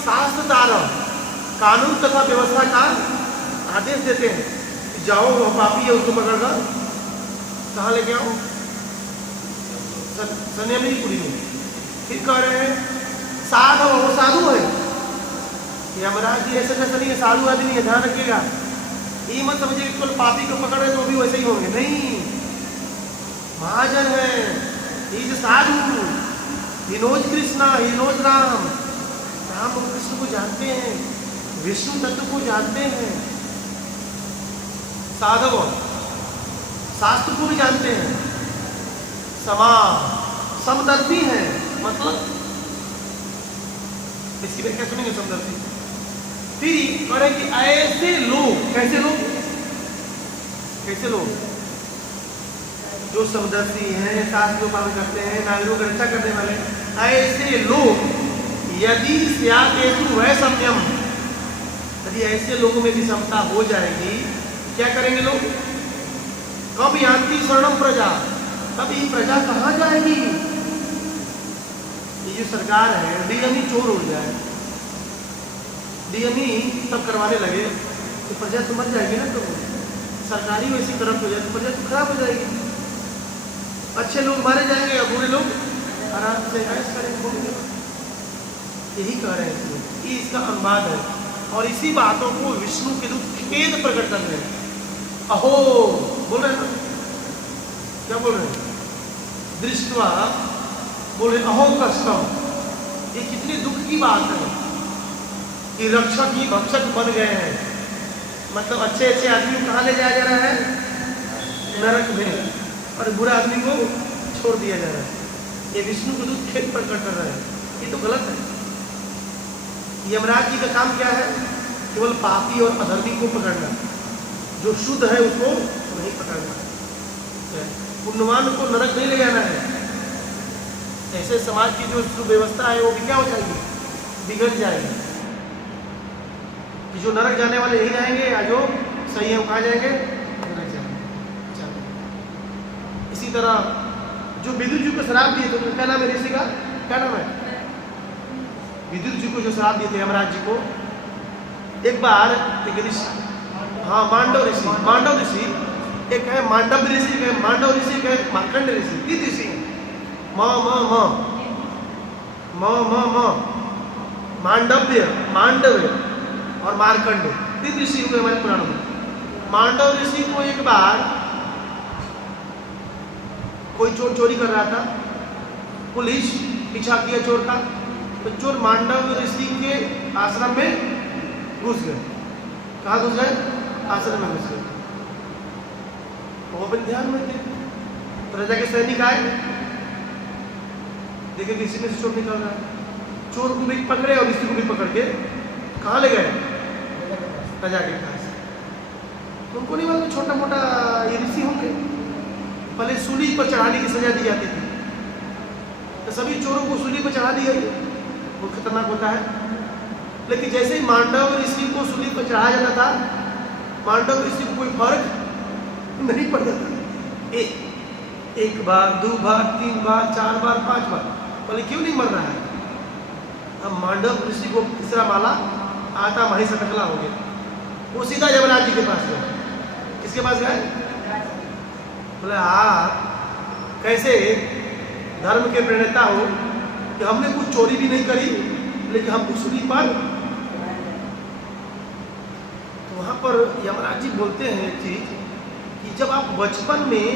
शास्त्र तारा, कानून तथा व्यवस्था का आदेश देते हैं कि जाओ वो पापी है उसको पकड़कर कहाँ लेके आओ? संयमपुरी में। फिर कह रहे हैं साधु, वो साधु है। यमराज जी ऐसे कैसे नहीं है, साधु आदमी है, ध्यान रखिएगा। ये मत समझिए कि केवल पापी को पकड़ रहे तो भी वैसे ही होंगे, नहीं, महाजन है, he is sadhu, he knows Krishna, he knows Ram, Ram और कृष्ण को जानते हैं, विष्णु तत्व को जानते हैं, साधव शास्त्र को भी जानते हैं, समदर्शी हैं, मतलब इसकी व्याख्या सुनेंगे समदर्शी। फिर कहे कि ऐसे लोग, कैसे लोग, कैसे लोग जो समदर्शी हैं, शास्त्र को पालन करते हैं, नागरिकों की रक्षा करने वाले, ऐसे लोग यदि स्यातेषु वैषम्यम, यदि ऐसे लोगों में भी समता हो जाएगी, क्या करेंगे लोग? कब यान्ति शरणम प्रजा, तब ये प्रजा कहाँ जाएगी? ये जो सरकार है, डीएमई चोर हो जाए, डीएमई सब करवाने लगे तो प्रजा तो मर जाएगी ना। तो सरकारी वैसी करप्ट हो जाए तो प्रजा तो खराब हो जाएगी। अच्छे लोग मारे जाएंगे और बुरे लोग आराम से ऐश करेंगे। यही कह रहे हैं इसमें, ये इसका अनुवाद है। और इसी बातों को विष्णु के दूत खेद प्रकट कर रहे हैं। अहो बोल रहे हैं, क्या बोल रहे हैं? दृष्टवा बोल रहे अहो कष्टम, ये कितनी दुख की बात है कि रक्षक ही भक्षक बन गए हैं। मतलब अच्छे अच्छे आदमी को कहाँ ले जाया जा रहा है? नरक में, और बुरा आदमी को छोड़ दिया जा रहा है। ये विष्णु के दूत खेद प्रकट कर रहे हैं, ये तो गलत है। यमराज जी का काम क्या है? केवल पापी और अधर्मी को पकड़ना, जो शुद्ध है उसको नहीं पकड़ना, पुण्यवान को नरक नहीं ले जाना है। ऐसे समाज की जो सुव्यवस्था है वो भी क्या हो जाएगी? बिगड़ जाएगी। कि जो नरक जाने वाले यही रहेंगे, या जो सही है वो कहाँ जाएंगे? नरक जाएंगे। इसी तरह जो विदुर जी को शराब दिए थे, तो क्या नाम है ऋषि का? क्या नाम है? विदुर जी को जो श्राप दिए थे यमराज जी को, एक बार एक ऋषि, हाँ मांडव ऋषि, मांडव ऋषि एक है, मांडव ऋषि एक है, मांडव ऋषि एक है, मार्कंड ऋषि, तीन ऋषि हैं। मांडव्य, मांडव्य और मार्कंड, तीन ऋषि हुए हमारे पुराणों में। मांडव ऋषि को एक बार कोई चोर चोरी कर रहा था, पुलिस पीछा किया चोर का, तो चोर मांडव ऋषि के आश्रम में घुस गए। कहाँ घुस गए? आश्रम में घुस गए। वो अपने ध्यान में थे। प्रजा के सैनिक आए, देखे कि इसी में से चोर निकल रहा है। चोर को भी पकड़े और ऋषि को भी पकड़ के कहाँ ले गए? प्रजा के पास। तो उनको नहीं मालूम छोटा मोटा ये ऋषि होंगे। पहले सूली पर चढ़ाने की सजा दी जाती थी, तो सभी चोरों को सूली पर चढ़ा दी गई, वो खतरनाक होता है। लेकिन जैसे ही मांडव ऋषि को सूली पर चढ़ाया जाता था, मांडव ऋषि को कोई फर्क नहीं पड़ता था। एक बार, दो बार, तीन बार, चार बार, पांच बार, बोले क्यों नहीं मर रहा है? अब मांडव ऋषि को तीसरा माला आता वहीं से टकला हो गया। वो सीधा यमराज जी के पास गया। किसके पास गए? बोले आप कैसे धर्म के प्रणेता हो कि हमने कुछ चोरी भी नहीं करी, लेकिन हम कुछ पर। तो वहाँ पर यमराज जी बोलते हैं एक चीज कि जब आप बचपन में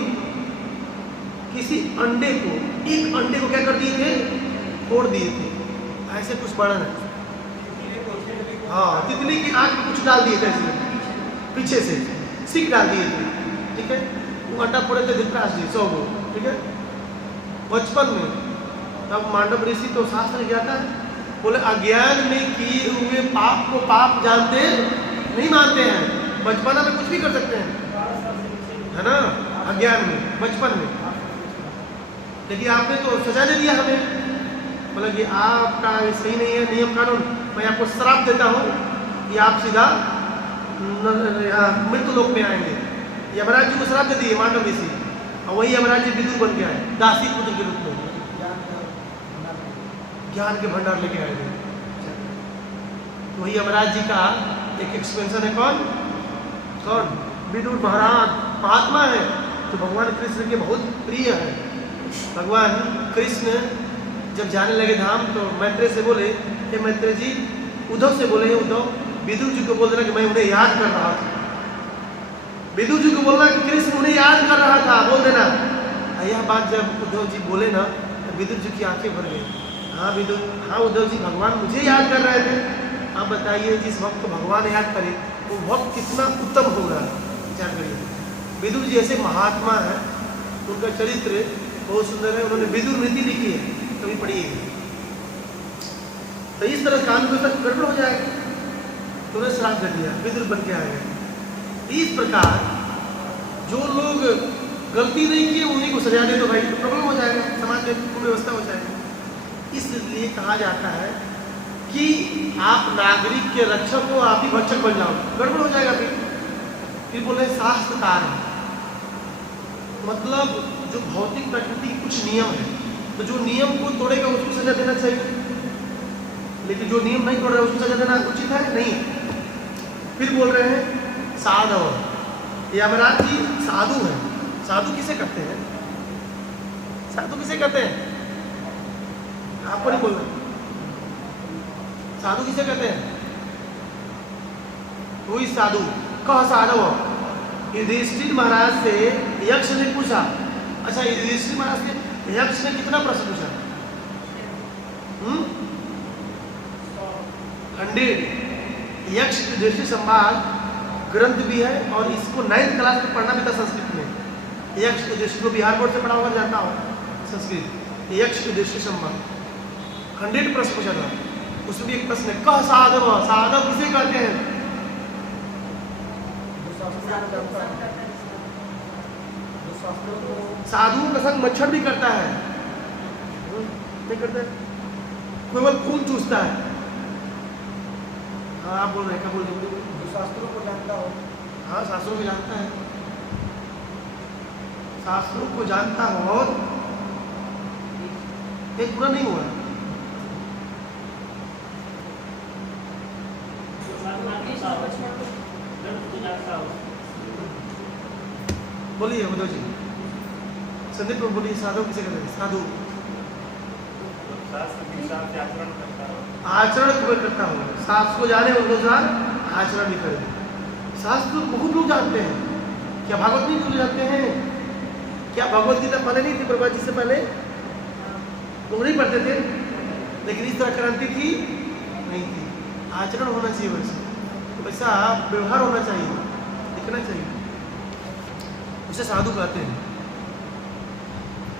किसी अंडे को, एक अंडे को क्या कर दिए थे? फोड़ दिए थे, ऐसे कुछ बड़ा नहीं, हाँ तितली की आँख में कुछ डाल दिए थे, ऐसे पीछे से सिक डाल दिए थे, ठीक है? वो अंडा फोड़े थे धृतराष्ट्र जी 100 को, ठीक है? बचपन में। तब मांडव ऋषि तो शास्त्र ज्ञाता है, बोले अज्ञान में किए हुए पाप को पाप जानते नहीं मानते हैं। बचपना में कुछ भी कर सकते हैं, है ना? अज्ञान में, बचपन में। लेकिन आपने तो सजा दे दिया हमें, बोला कि आपका सही नहीं है नियम कानून, मैं आपको श्राप देता हूँ कि आप सीधा मृत्यु लोक में आएंगे। यमराज जी को श्राप दे दिए मांडव ऋषि, और वही यमराज जी विदुर बन के आए, दासी पुत्र के रूप में, ज्ञान के भंडार लेके आए थे। वही यमराज जी का एक एक्सपेंशन है, कौन? विदुर महाराज महात्मा है, तो भगवान कृष्ण के बहुत प्रिय है। भगवान कृष्ण जब जाने लगे धाम, तो मैत्रेय से बोले, हे मैत्रेय जी, उद्धव से बोले, उद्धव विदुर जी को बोल देना कि मैं उन्हें याद कर रहा था। विदुर जी को बोलना कि कृष्ण उन्हें याद कर रहा था, बोल देना। यह बात जब उद्धव जी बोले ना, तो विदुर जी की आंखें भर गई। हाँ विदुर, हाँ उद्धव जी, भगवान मुझे याद कर रहे थे। आप बताइए, जिस भक्त को भगवान याद करे वो भक्त कितना उत्तम होगा, विचार करिए। विदुर जी ऐसे महात्मा है, उनका चरित्र बहुत सुंदर है, उन्होंने विदुर नीति लिखी है, कभी पढ़िएगा। तो इस तरह कानून व्यवस्था गड़बड़ हो जाएगा, तो उन्हें श्राप कर दिया, विदुर बन के आ गए। इस प्रकार जो लोग गलती नहीं किए उन्हीं को सजा दे तो भाई प्रॉब्लम हो जाएगा, समाज में व्यवस्था हो जाएगी। इसलिए कहा जाता है कि आप नागरिक के रक्षक हो, आप ही भक्षक बन जाओ, गड़बड़ हो जाएगा। फिर बोले शास्त्रकार है, मतलब जो भौतिक प्रकृति के कुछ नियम है, तो जो नियम को तोड़ेगा उसको सजा देना चाहिए, लेकिन जो नियम नहीं तोड़ रहा है उसको सजा देना उचित है नहीं। फिर बोल रहे हैं साधव, यमराज जी साधु है। साधु किसे कहते हैं? साधु किसे कहते हैं? आपको नहीं बोलना। साधु किसे कहते हैं? कोई साधु कह साधव। युधिष्ठिर महाराज से यक्ष ने पूछा, अच्छा युधिष्ठिर महाराज से यक्ष ने कितना प्रश्न पूछा? 100। यक्ष युधिष्ठिर संवाद ग्रंथ भी है और इसको 9th क्लास में पढ़ना भी था संस्कृत में। यक्ष युधिष्ठिर को बिहार बोर्ड से पढ़ा होगा, जानता हो संस्कृत। यक्ष युधिष्ठिर संवाद 100 प्रश्न पूछा था, उसमें भी एक प्रश्न है कह साधव। साधव किसे कहते हैं? साधुओं का संग मच्छर भी करता है, नहीं करता है? केवल खून चूसता है। हाँ आप बोल रहे हैं, क्या बोल रहे हैं? शास्त्रों को जानता हो। हाँ शास्त्रों को जानता है, शास्त्रों को जानता हो, एक पूरा नहीं हुआ। बोलिए उद्धव जी, संदीप को बोलिए, साधु किसे कहते हैं? साधु आचरण करता हो, शास्त्र को जाने उनको जान आचरण भी करे। शास्त्र बहुत लोग जानते हैं, क्या भागवत नहीं लोग जानते हैं? क्या भगवत गीता पहले नहीं थी? प्रभा जी से पहले लोग नहीं पढ़ते थे, लेकिन इस तरह क्रांति थी नहीं थी। आचरण होना चाहिए, वैसे तो वैसा व्यवहार होना चाहिए, दिखना चाहिए, उसे साधु कहते हैं।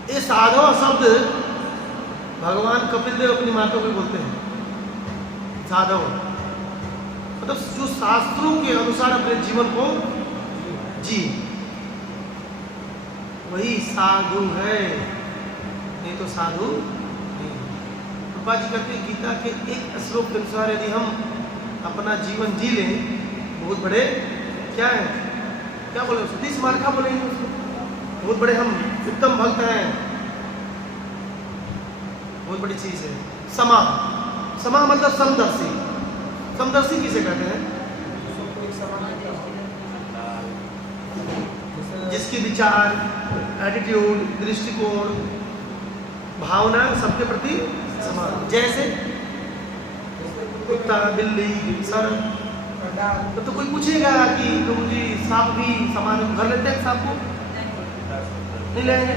ये साधव शब्द भगवान कपिल देव अपनी माता को बोलते हैं, साधव मतलब जो शास्त्रों के अनुसार अपने जीवन को जी, वही साधु है, नहीं तो साधु नहीं। कृपा जी कहते हैं गीता के एक श्लोक के अनुसार यदि हम अपना जीवन जी लें, बहुत बड़े क्या है, क्या बोले उसको, 30 मार्का बोलेंगे उसको, बहुत बड़े हम उत्तम भक्त हैं, बहुत बड़ी चीज है। समा, समा मतलब समदर्शी। समदर्शी किसे कहते हैं? जिसके विचार, एटीट्यूड, दृष्टिकोण, भावना सबके प्रति समान। जैसे कुत्ता, बिल्ली, सर, तो कोई पूछेगा कि तो मुझे सांप भी समान घर लेते हैं? सांप को नहीं लेंगे,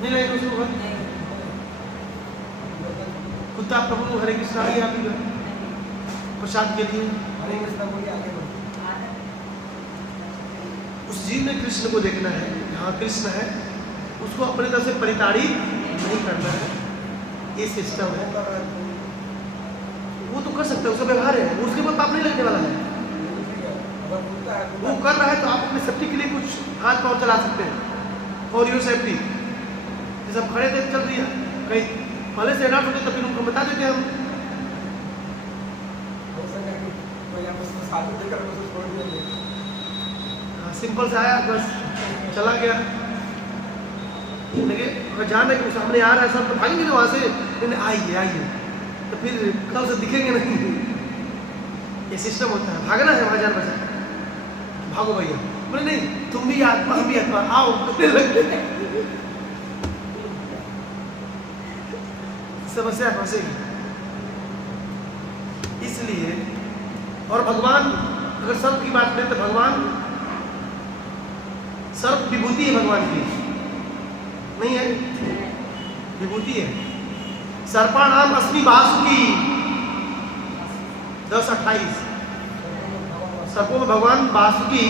नहीं लेंगे उसको घर। कुत्ता प्रभु हरे कृष्णा ही आप प्रसाद के लिए, हरे कृष्णा बोलिए, आगे बढ़ो। उस जीव में कृष्ण को देखना है, हाँ कृष्ण है, उसको अपनी तरफ से परिताड़ित नहीं करना है। ये सिस्टम है, वो तो कर सकता है, उसका व्यवहार है, उसके ऊपर पाप नहीं लगने वाला है। वो कर रहा है तो आप अपनी सेफ्टी के लिए कुछ हाथ पाँव चला सकते हैं, फॉर योर सेफ्टी। जैसे हम खड़े थे चल रही है, कहीं पहले से एनाट होते तो फिर उनको बता देते हम। सिंपल से आया, बस चला गया, लेकिन अगर जान रहे कि सामने आ रहा है सब तो भागेंगे ना वहाँ से, नहीं आइए आइए, तो फिर कल से दिखेंगे नहीं। ये सिस्टम होता है, भागना है वहाँ जान बचा, भागो भैया, बोले नहीं तुम भी आत्मा हम भी आत्मा, आओ कपड़े लगते। समस्या फंसेगी। इसलिए और भगवान, अगर सर्प की बात करें तो भगवान सर्प विभूति है, भगवान की नहीं है, विभूति है। सर्पाणाम अस्मि वासुकी 10:28। सर्पों में भगवान वासुकी,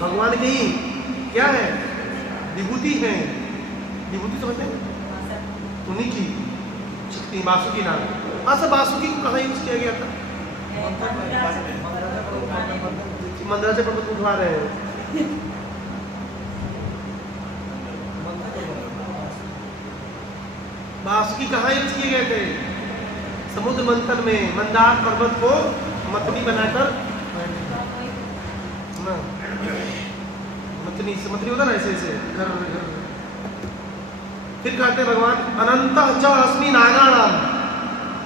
भगवान की क्या है? विभूति है। विभूति समझते हैं? उन्हीं की शक्ति वासुकी नाम। सब वासुकी को कहाँ यूज किया गया था? मंदराचल पर्वत को उठवा रहे हैं। वासुकी कहाँ यूज किए गए थे? समुद्र मंथन में मंदार पर्वत को मतनी बनाकर, मतनी होता ना ऐसे ऐसे घर। फिर कहते हैं भगवान अनंत च अस्मि नागाणाम।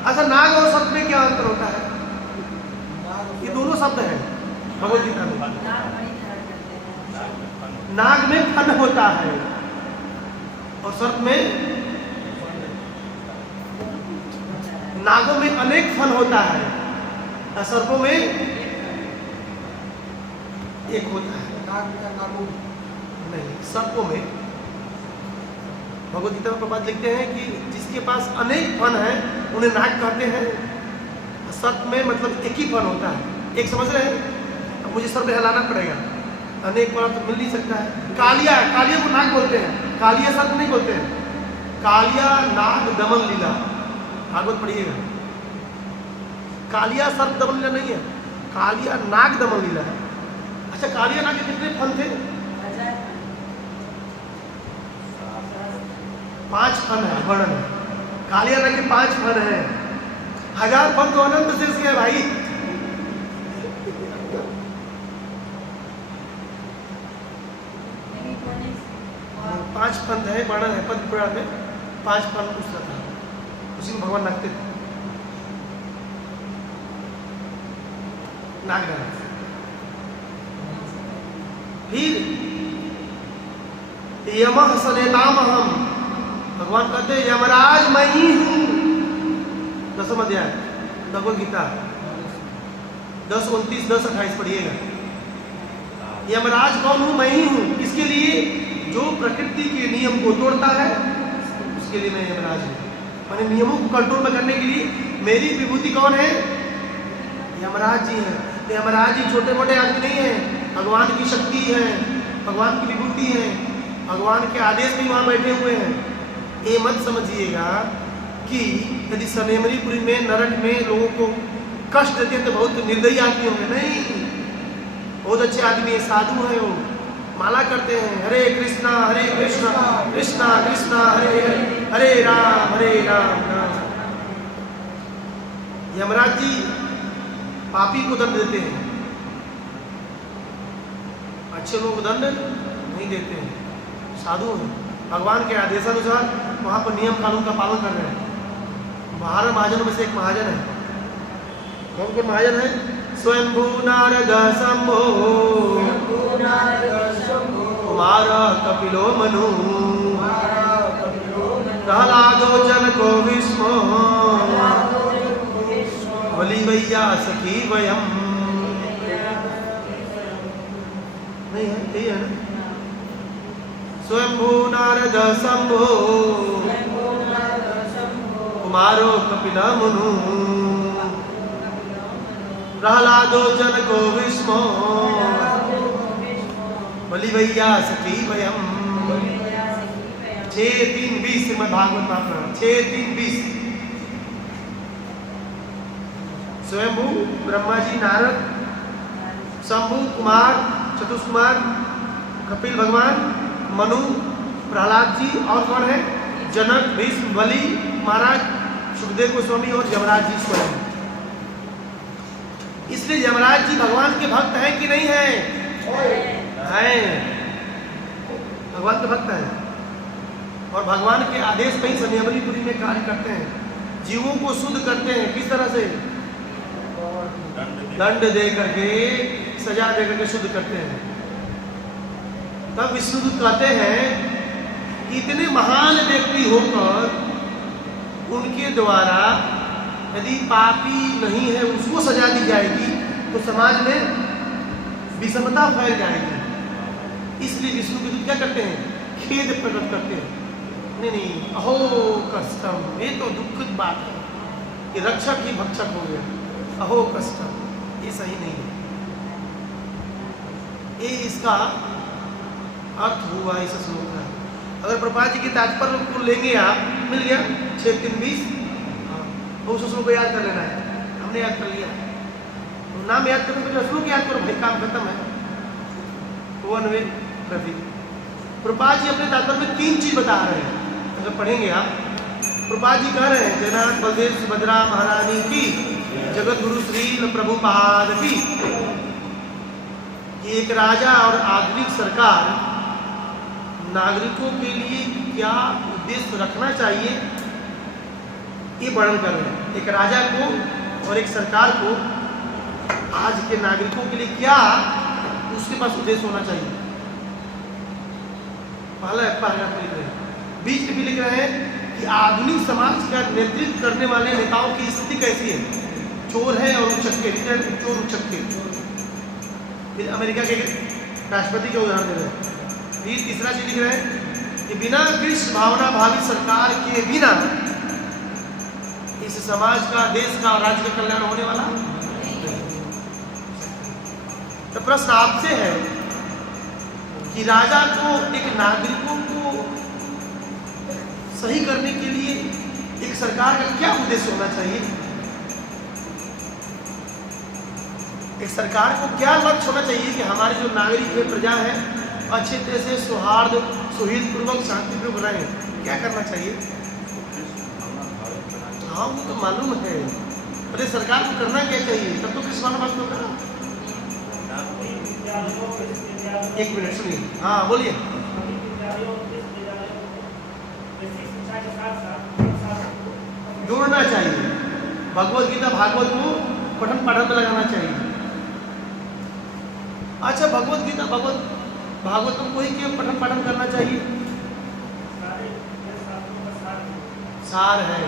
अच्छा, नाग और सर्प में क्या अंतर होता है? ये दोनों शब्द हैं भगवद गीता में। नाग में फन होता है और सर्प में, नागों में अनेक फन होता है और सर्पों में एक होता है। नहीं, सर्पों में भगवद गीता में प्रभात लिखते हैं कि जिसके पास अनेक फन है उन्हें नाग कहते हैं। सर्प में मतलब एक ही फन होता है। एक समझ रहे हैं? अब मुझे सर्प हिलाना पड़ेगा, अनेक फन तो मिल नहीं सकता है। कालिया, कालिया को नाग बोलते हैं, कालिया सर्प नहीं बोलते हैं। कालिया नाग दमन लीला, भागवत पढ़िएगा। कालिया सर्प दमन लीला नहीं है, कालिया नाग दमन लीला है। अच्छा, कालिया नाग के कितने फन थे? 5 फन है, वर्णन है। कालिया नाग के 5 फन है। 1000 फन तो अनंत शेष के है भाई। और 5 फन है, वर्णन है पद्म पुराण में। 5 फन उसका था, उसी में भगवान नाचते थे। नागराज। फिर यमः सनेतामहम, भगवान कहते हैं यमराज मैं ही हूं। 10वां अध्याय भगवद गीता 10:29, 10:28 पढ़िएगा। यमराज कौन हूं? मैं ही हूं। किसके लिए? जो प्रकृति के नियम को तोड़ता है उसके लिए मैं यमराज हूं। मैंने नियमों को कंट्रोल में करने के लिए मेरी विभूति कौन है? यमराज जी है। तो यमराज जी छोटे मोटे आदमी नहीं है, भगवान की शक्ति है, भगवान की विभूति है, भगवान के आदेश भी वहां बैठे हुए हैं। ये मत समझिएगा कि यदि सनेमरीपुरी में नरक में लोगों को कष्ट देते हैं तो बहुत निर्दयी आदमी होंगे। नहीं, बहुत अच्छे आदमी है, साधु है। वो माला करते हैं, हरे कृष्णा कृष्णा कृष्णा हरे हरे, हरे राम राम। यमराज जी पापी को दंड देते हैं, अच्छे लोगों को दंड नहीं देते हैं। साधु हैं, भगवान के आदेशानुसार वहाँ पर नियम कानून का पालन कर रहे हैं। 12 महाजनों में से एक महाजन है। कौन कौन महाजन है? स्वयंभू नारद शंभो कुमार कपिलो मनु प्रहलादो जनको विष्णु बलि वैया सखी वयम। नहीं है, यही है ना? स्वयंभू नारद शंभो कुमारो कपिला मुनु प्रहलादो जनको विष्णु बलि वैया सखी वयम। 6:3-20 से मैं भागवत महापुराण 6:3-20। स्वयंभू ब्रह्मा जी, नारद, शंभु कुमार, चतुष्कुमार, कपिल भगवान, मनु, प्रहलाद जी और कौन है? जनक, भीष्म, बलि महाराज, सुखदेव गोस्वामी और यमराज जी स्वयं। इसलिए यमराज जी भगवान के भक्त हैं कि नहीं है? हैं, भगवान के भक्त हैं और भगवान के आदेश पे ही सन्यावलीपुरी में कार्य करते हैं। जीवों को शुद्ध करते हैं। किस तरह से? दंड दे करके, सजा दे करके शुद्ध करते हैं। तब विष्णुदूत कहते हैं कि इतने महान व्यक्ति होकर उनके द्वारा यदि पापी नहीं है उसको सजा दी जाएगी तो समाज में विषमता फैल जाएगी। इसलिए विष्णु के दूत क्या करते हैं? खेद प्रकट करते हैं। नहीं, अहो कष्टम, ये तो दुखद बात है कि रक्षक ही भक्षक हो गया। अहो कष्टम, ये सही नहीं है। ये इसका अर्थ हुआ इस श्लोक का। अगर प्रभुपाद जी के तात्पर्य को लेंगे आप, मिल गया 6-3-20, तो उस श्लोक को याद कर लेना है। हमने याद कर लिया, तो नाम याद करने को श्लोक याद करो भाई, काम खत्म है। वन वे प्रति प्रभुपाद जी अपने तात्पर्य में 3 चीज बता रहे हैं। अगर पढ़ेंगे आप, प्रभुपाद जी कह रहे हैं जगन्नाथ बलदेव सुभद्रा महारानी की, जगत गुरु श्री प्रभुपाद की, कि एक राजा और आधुनिक सरकार नागरिकों के लिए क्या उद्देश्य रखना चाहिए, ये वर्णन कर रहे हैं। एक राजा को और एक सरकार को आज के नागरिकों के लिए क्या उसके पास उद्देश्य होना चाहिए। पहला पैराग्राफ लिख रहे हैं, बीच में भी लिख रहे हैं कि आधुनिक समाज का नेतृत्व करने वाले नेताओं की स्थिति कैसी है, चोर है और उचक्के, चोर उचक्के। फिर अमेरिका के राष्ट्रपति के उदाहरण दे रहे हैं। फिर तीसरा चीज लिख रहे हैं कि बिना कृष्ण भावना भावी सरकार के बिना इस समाज का, देश का और राज्य का कल्याण होने वाला। तो प्रश्न आपसे है कि राजा को एक नागरिकों को सही करने के लिए एक सरकार का क्या उद्देश्य होना चाहिए, एक सरकार को क्या लक्ष्य होना चाहिए कि हमारे जो नागरिक है, प्रजा है, अच्छे तरह से सौहार्द सुहित पूर्वक शांतिपूर्वक बनाए, क्या करना चाहिए। हाँ वो तो मालूम है, अरे सरकार को करना क्या चाहिए, तब तो किस मानव होगा। एक मिनट सुनिए, हाँ बोलिए। जोड़ना चाहिए, भगवत गीता भागवत को पठन पाठन में लगाना चाहिए। अच्छा, भगवत गीता भागवतम को ही क्यों पठन पाठन करना चाहिए, सार है।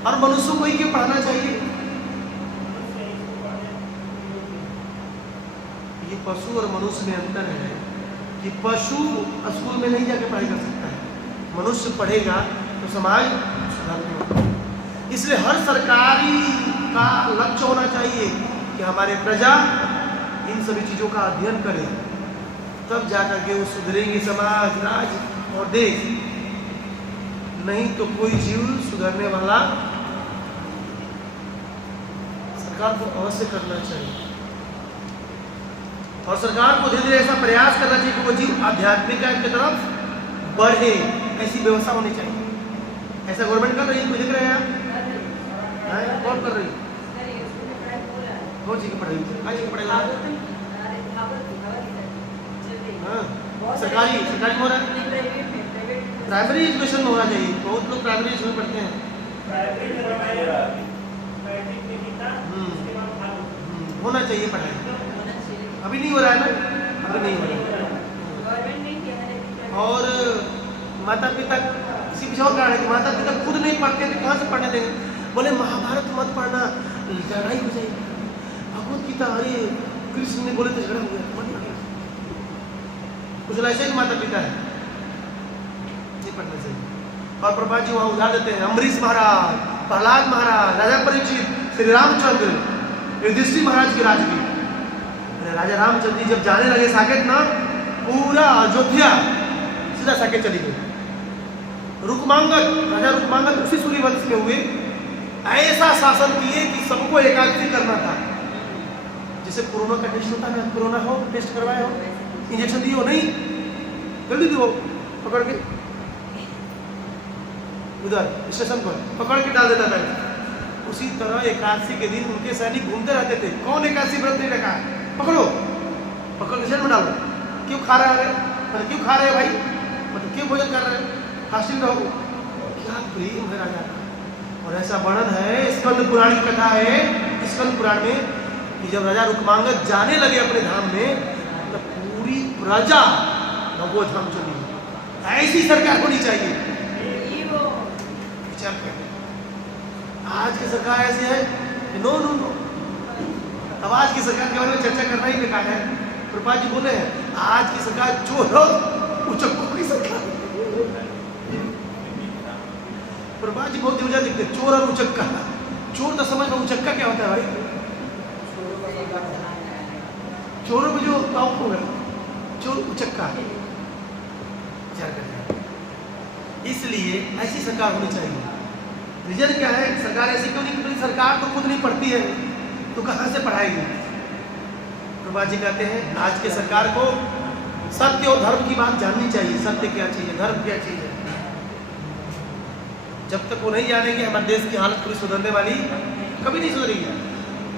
और मनुष्यों को ही क्यों पढ़ाना चाहिए, ये पशु और मनुष्य में अंतर है कि पशु स्कूल में नहीं जाके पढ़ाई कर सकता है, मनुष्य पढ़ेगा तो समाज सुधरने। इसलिए हर सरकारी का लक्ष्य होना चाहिए कि हमारे प्रजा इन सभी चीज़ों का अध्ययन करे, तब जाकर के वो सुधरेंगे समाज, राज्य और देश। नहीं तो कोई जीव सुधरने वाला। सरकार को अवश्य करना चाहिए और सरकार को धीरे धीरे ऐसा प्रयास करना चाहिए कि वो जीव आध्यात्मिक की तरफ बढ़े, ऐसी व्यवस्था होनी चाहिए। ऐसा गवर्नमेंट कर रही है, कोई दिख रहे हैं आप, कौन कर रही है, कौन सी की पढ़ाई, आज की पढ़ाई, हाँ सरकारी हो रहा है, प्राइमरी एजुकेशन में होना चाहिए। बहुत लोग प्राइमरी एजुकेशन पढ़ते हैं, होना चाहिए पढ़ाई, अभी नहीं हो रहा है ना, अभी नहीं हो रहा है। और माता पिता किसी कुछ और कारण है कि माता पिता खुद नहीं पढ़ते तो कहाँ से पढ़ने देंगे। बोले महाभारत मत पढ़ना, लड़ाई हो जाएगी, भगवत गीता अरे कृष्ण ने बोले तो झगड़ा हो गया, कुछ ऐसे ही माता पिता है, नहीं पढ़ना चाहिए। और प्रभा जी वहाँ उदाहरण देते हैं, अम्बरीश महाराज, प्रहलाद महाराज, राजा परीक्षित, श्री रामचंद्र, युधिष्ठिर महाराज की राज की। राजा रामचंद्र जी जब जाने लगे साकेत ना, पूरा अयोध्या सीधा साकेत चली गई। रुक्मांगद, राजा रुक्मांगद उसी सूर्यवंश में हुए, ऐसा शासन किए कि सबको एकादशी करना था। जैसे कोरोना का टेस्ट होता है, कोरोना हो टेस्ट करवाए हो, इंजेक्शन दिए हो, नहीं जल्दी दो, पकड़ के उधर स्टेशन पर पकड़ के डाल देता था। उसी तरह एकादशी के दिन उनके सैनिक घूमते रहते थे, कौन एकादशी व्रत नहीं रखा, पकड़ो, पकड़ के जेल में डालो। क्यों खा रहे हैं, मतलब क्यों खा रहे हैं भाई, मतलब क्यों भोजन कर रहे हैं, फास्टिंग रहो, क्या प्रेम है राजा। और ऐसा वर्णन है, स्कंद पुराण की कथा है, स्कंद पुराण में कि जब राजा रुक्मांगद जाने लगे अपने धाम में, तो पूरी प्रजा भगवत धाम चली। ऐसी सरकार होनी चाहिए। आज की सरकार ऐसी है कि नो नो नो, अब आज की सरकार के बारे में चर्चा करना ही बेकार है। प्रभुपाद जी बोले हैं आज की सरकार चोर हो उचक्कों की सरकार, प्रभा जी बहुत जगह लिखते चोर और उचक्का। चोर तो समझ में, उचक्का क्या होता है भाई? चोरों में जो टॉप होगा चोर उचक्का। विचार करें, इसलिए ऐसी सरकार होनी चाहिए। रीजन क्या है? सरकार ऐसी क्यों नहीं? क्योंकि सरकार तो खुद नहीं पढ़ती है तो कहाँ से पढ़ाएगी? प्रभा जी कहते हैं आज के सरकार को सत्य और धर्म की बात जाननी चाहिए। सत्य क्या चीज है, धर्म क्या चीज है। जब तक वो नहीं जानेंगे हमारे देश की हालत पूरी सुधरने वाली कभी नहीं सुधरेगी।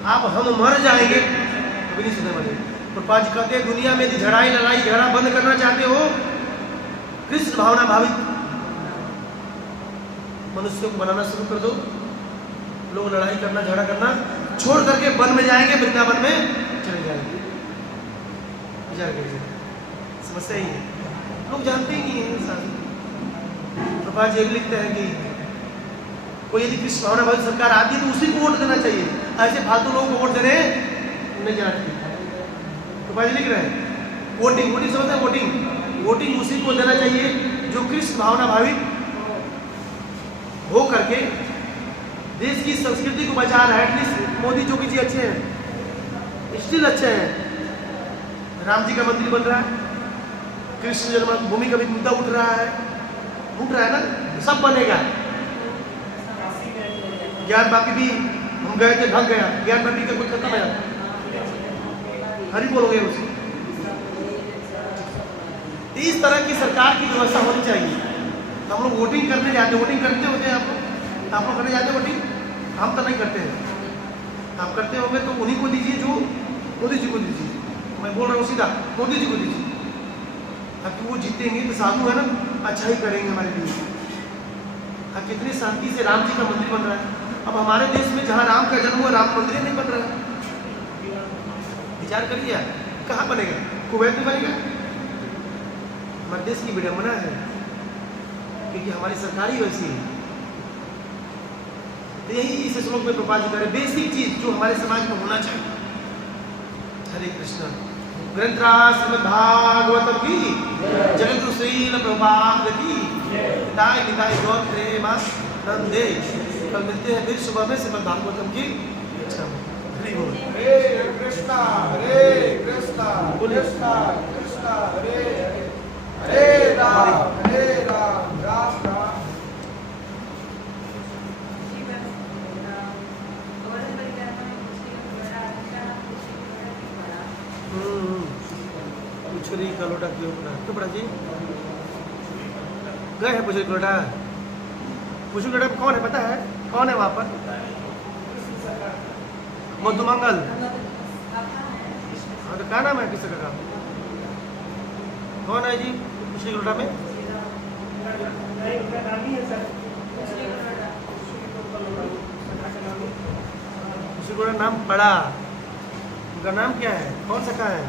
आप हम मर जाएंगे कभी नहीं सुधरने वाले। प्रभा जी कहते हैं दुनिया में यदि झड़ाई लड़ाई झगड़ा बंद करना चाहते हो, कृष्ण भावना भावित मनुष्यों को बनाना शुरू कर दो। लोग लड़ाई करना झगड़ा करना छोड़ करके वन में जाएंगे, वृंदावन में चले जाएंगे। विचार करिए, समस्या ही है, लोग जानते ही नहीं है इंसान। प्रभा जी लिखते हैं कि कोई यदि कृष्ण भावना भावित सरकार आती है तो उसी को वोट देना चाहिए, ऐसे फालतू लोगों को वोट देने नहीं जाना चाहिए। प्रभा जी लिख रहे हैं वोटिंग, वोटिंग समझते हैं? वोटिंग, वोटिंग उसी को देना चाहिए जो कृष्ण भावना भावित हो करके देश की संस्कृति को बचा रहा है। एटलीस्ट मोदी जोगी जी अच्छे हैं, स्टिल अच्छे हैं। राम जी का मंदिर बन रहा है, कृष्ण जन्मभूमि का भी मुद्दा उठ रहा है ना, सब बनेगा। ज्ञान वापी भी हम गए थे, ढक गया। ज्ञान वापी का कोई खत्म है, हरी बोलोगे उसको। इस तरह की सरकार की व्यवस्था होनी चाहिए। तो हम लोग वोटिंग करने जाते, वोटिंग करते होते हैं आप लोग करने जाते वोटिंग? हम तो नहीं करते हैं। आप करते होंगे तो उन्हीं को दीजिए जो मोदी जी को दीजिए। मैं बोल रहा हूँ सीधा, मोदी जी को दीजिए, ताकि वो जीतेंगे तो साधु है ना, अच्छा ही करेंगे हमारे लिए। अब कितनी शांति से राम जी का मंदिर बन रहा है। अब हमारे देश में जहाँ राम का जन्म हुआ, राम मंदिर नहीं बन रहा है। विचार करिए, कहाँ बनेगा? कुवैत में बनेगा? हमारे देश की विडंबना है क्योंकि हमारी सरकार ही वैसी है। तो यही इस श्लोक में प्रभा जी कह रहे बेसिक चीज जो हमारे समाज में होना चाहिए। हरे कृष्ण। ग्रंथराज श्रीमद् भागवतम की, जगत श्रील प्रभुपाद की, निताय निताय गौर प्रेमा नंदे। कल मिलते हैं फिर सुबह में श्रीमद् भागवतम की। हरि बोल। हरे कृष्णा कृष्णा कृष्णा हरे हरे, हरे राम राम राम। पुछरी का लोटा क्यों पड़ा? क्यों पड़ा जी? गए हैं पुछरी का लोटा? पुछरी का लोटा कौन है पता है? कौन है वहाँ पर? मधुमंगल। हाँ तो क्या नाम है किसी का? कौन है जी पुछरी का लोटा में? पुछरी का लोटा नाम पड़ा, उनका नाम क्या है? कौन सा का है?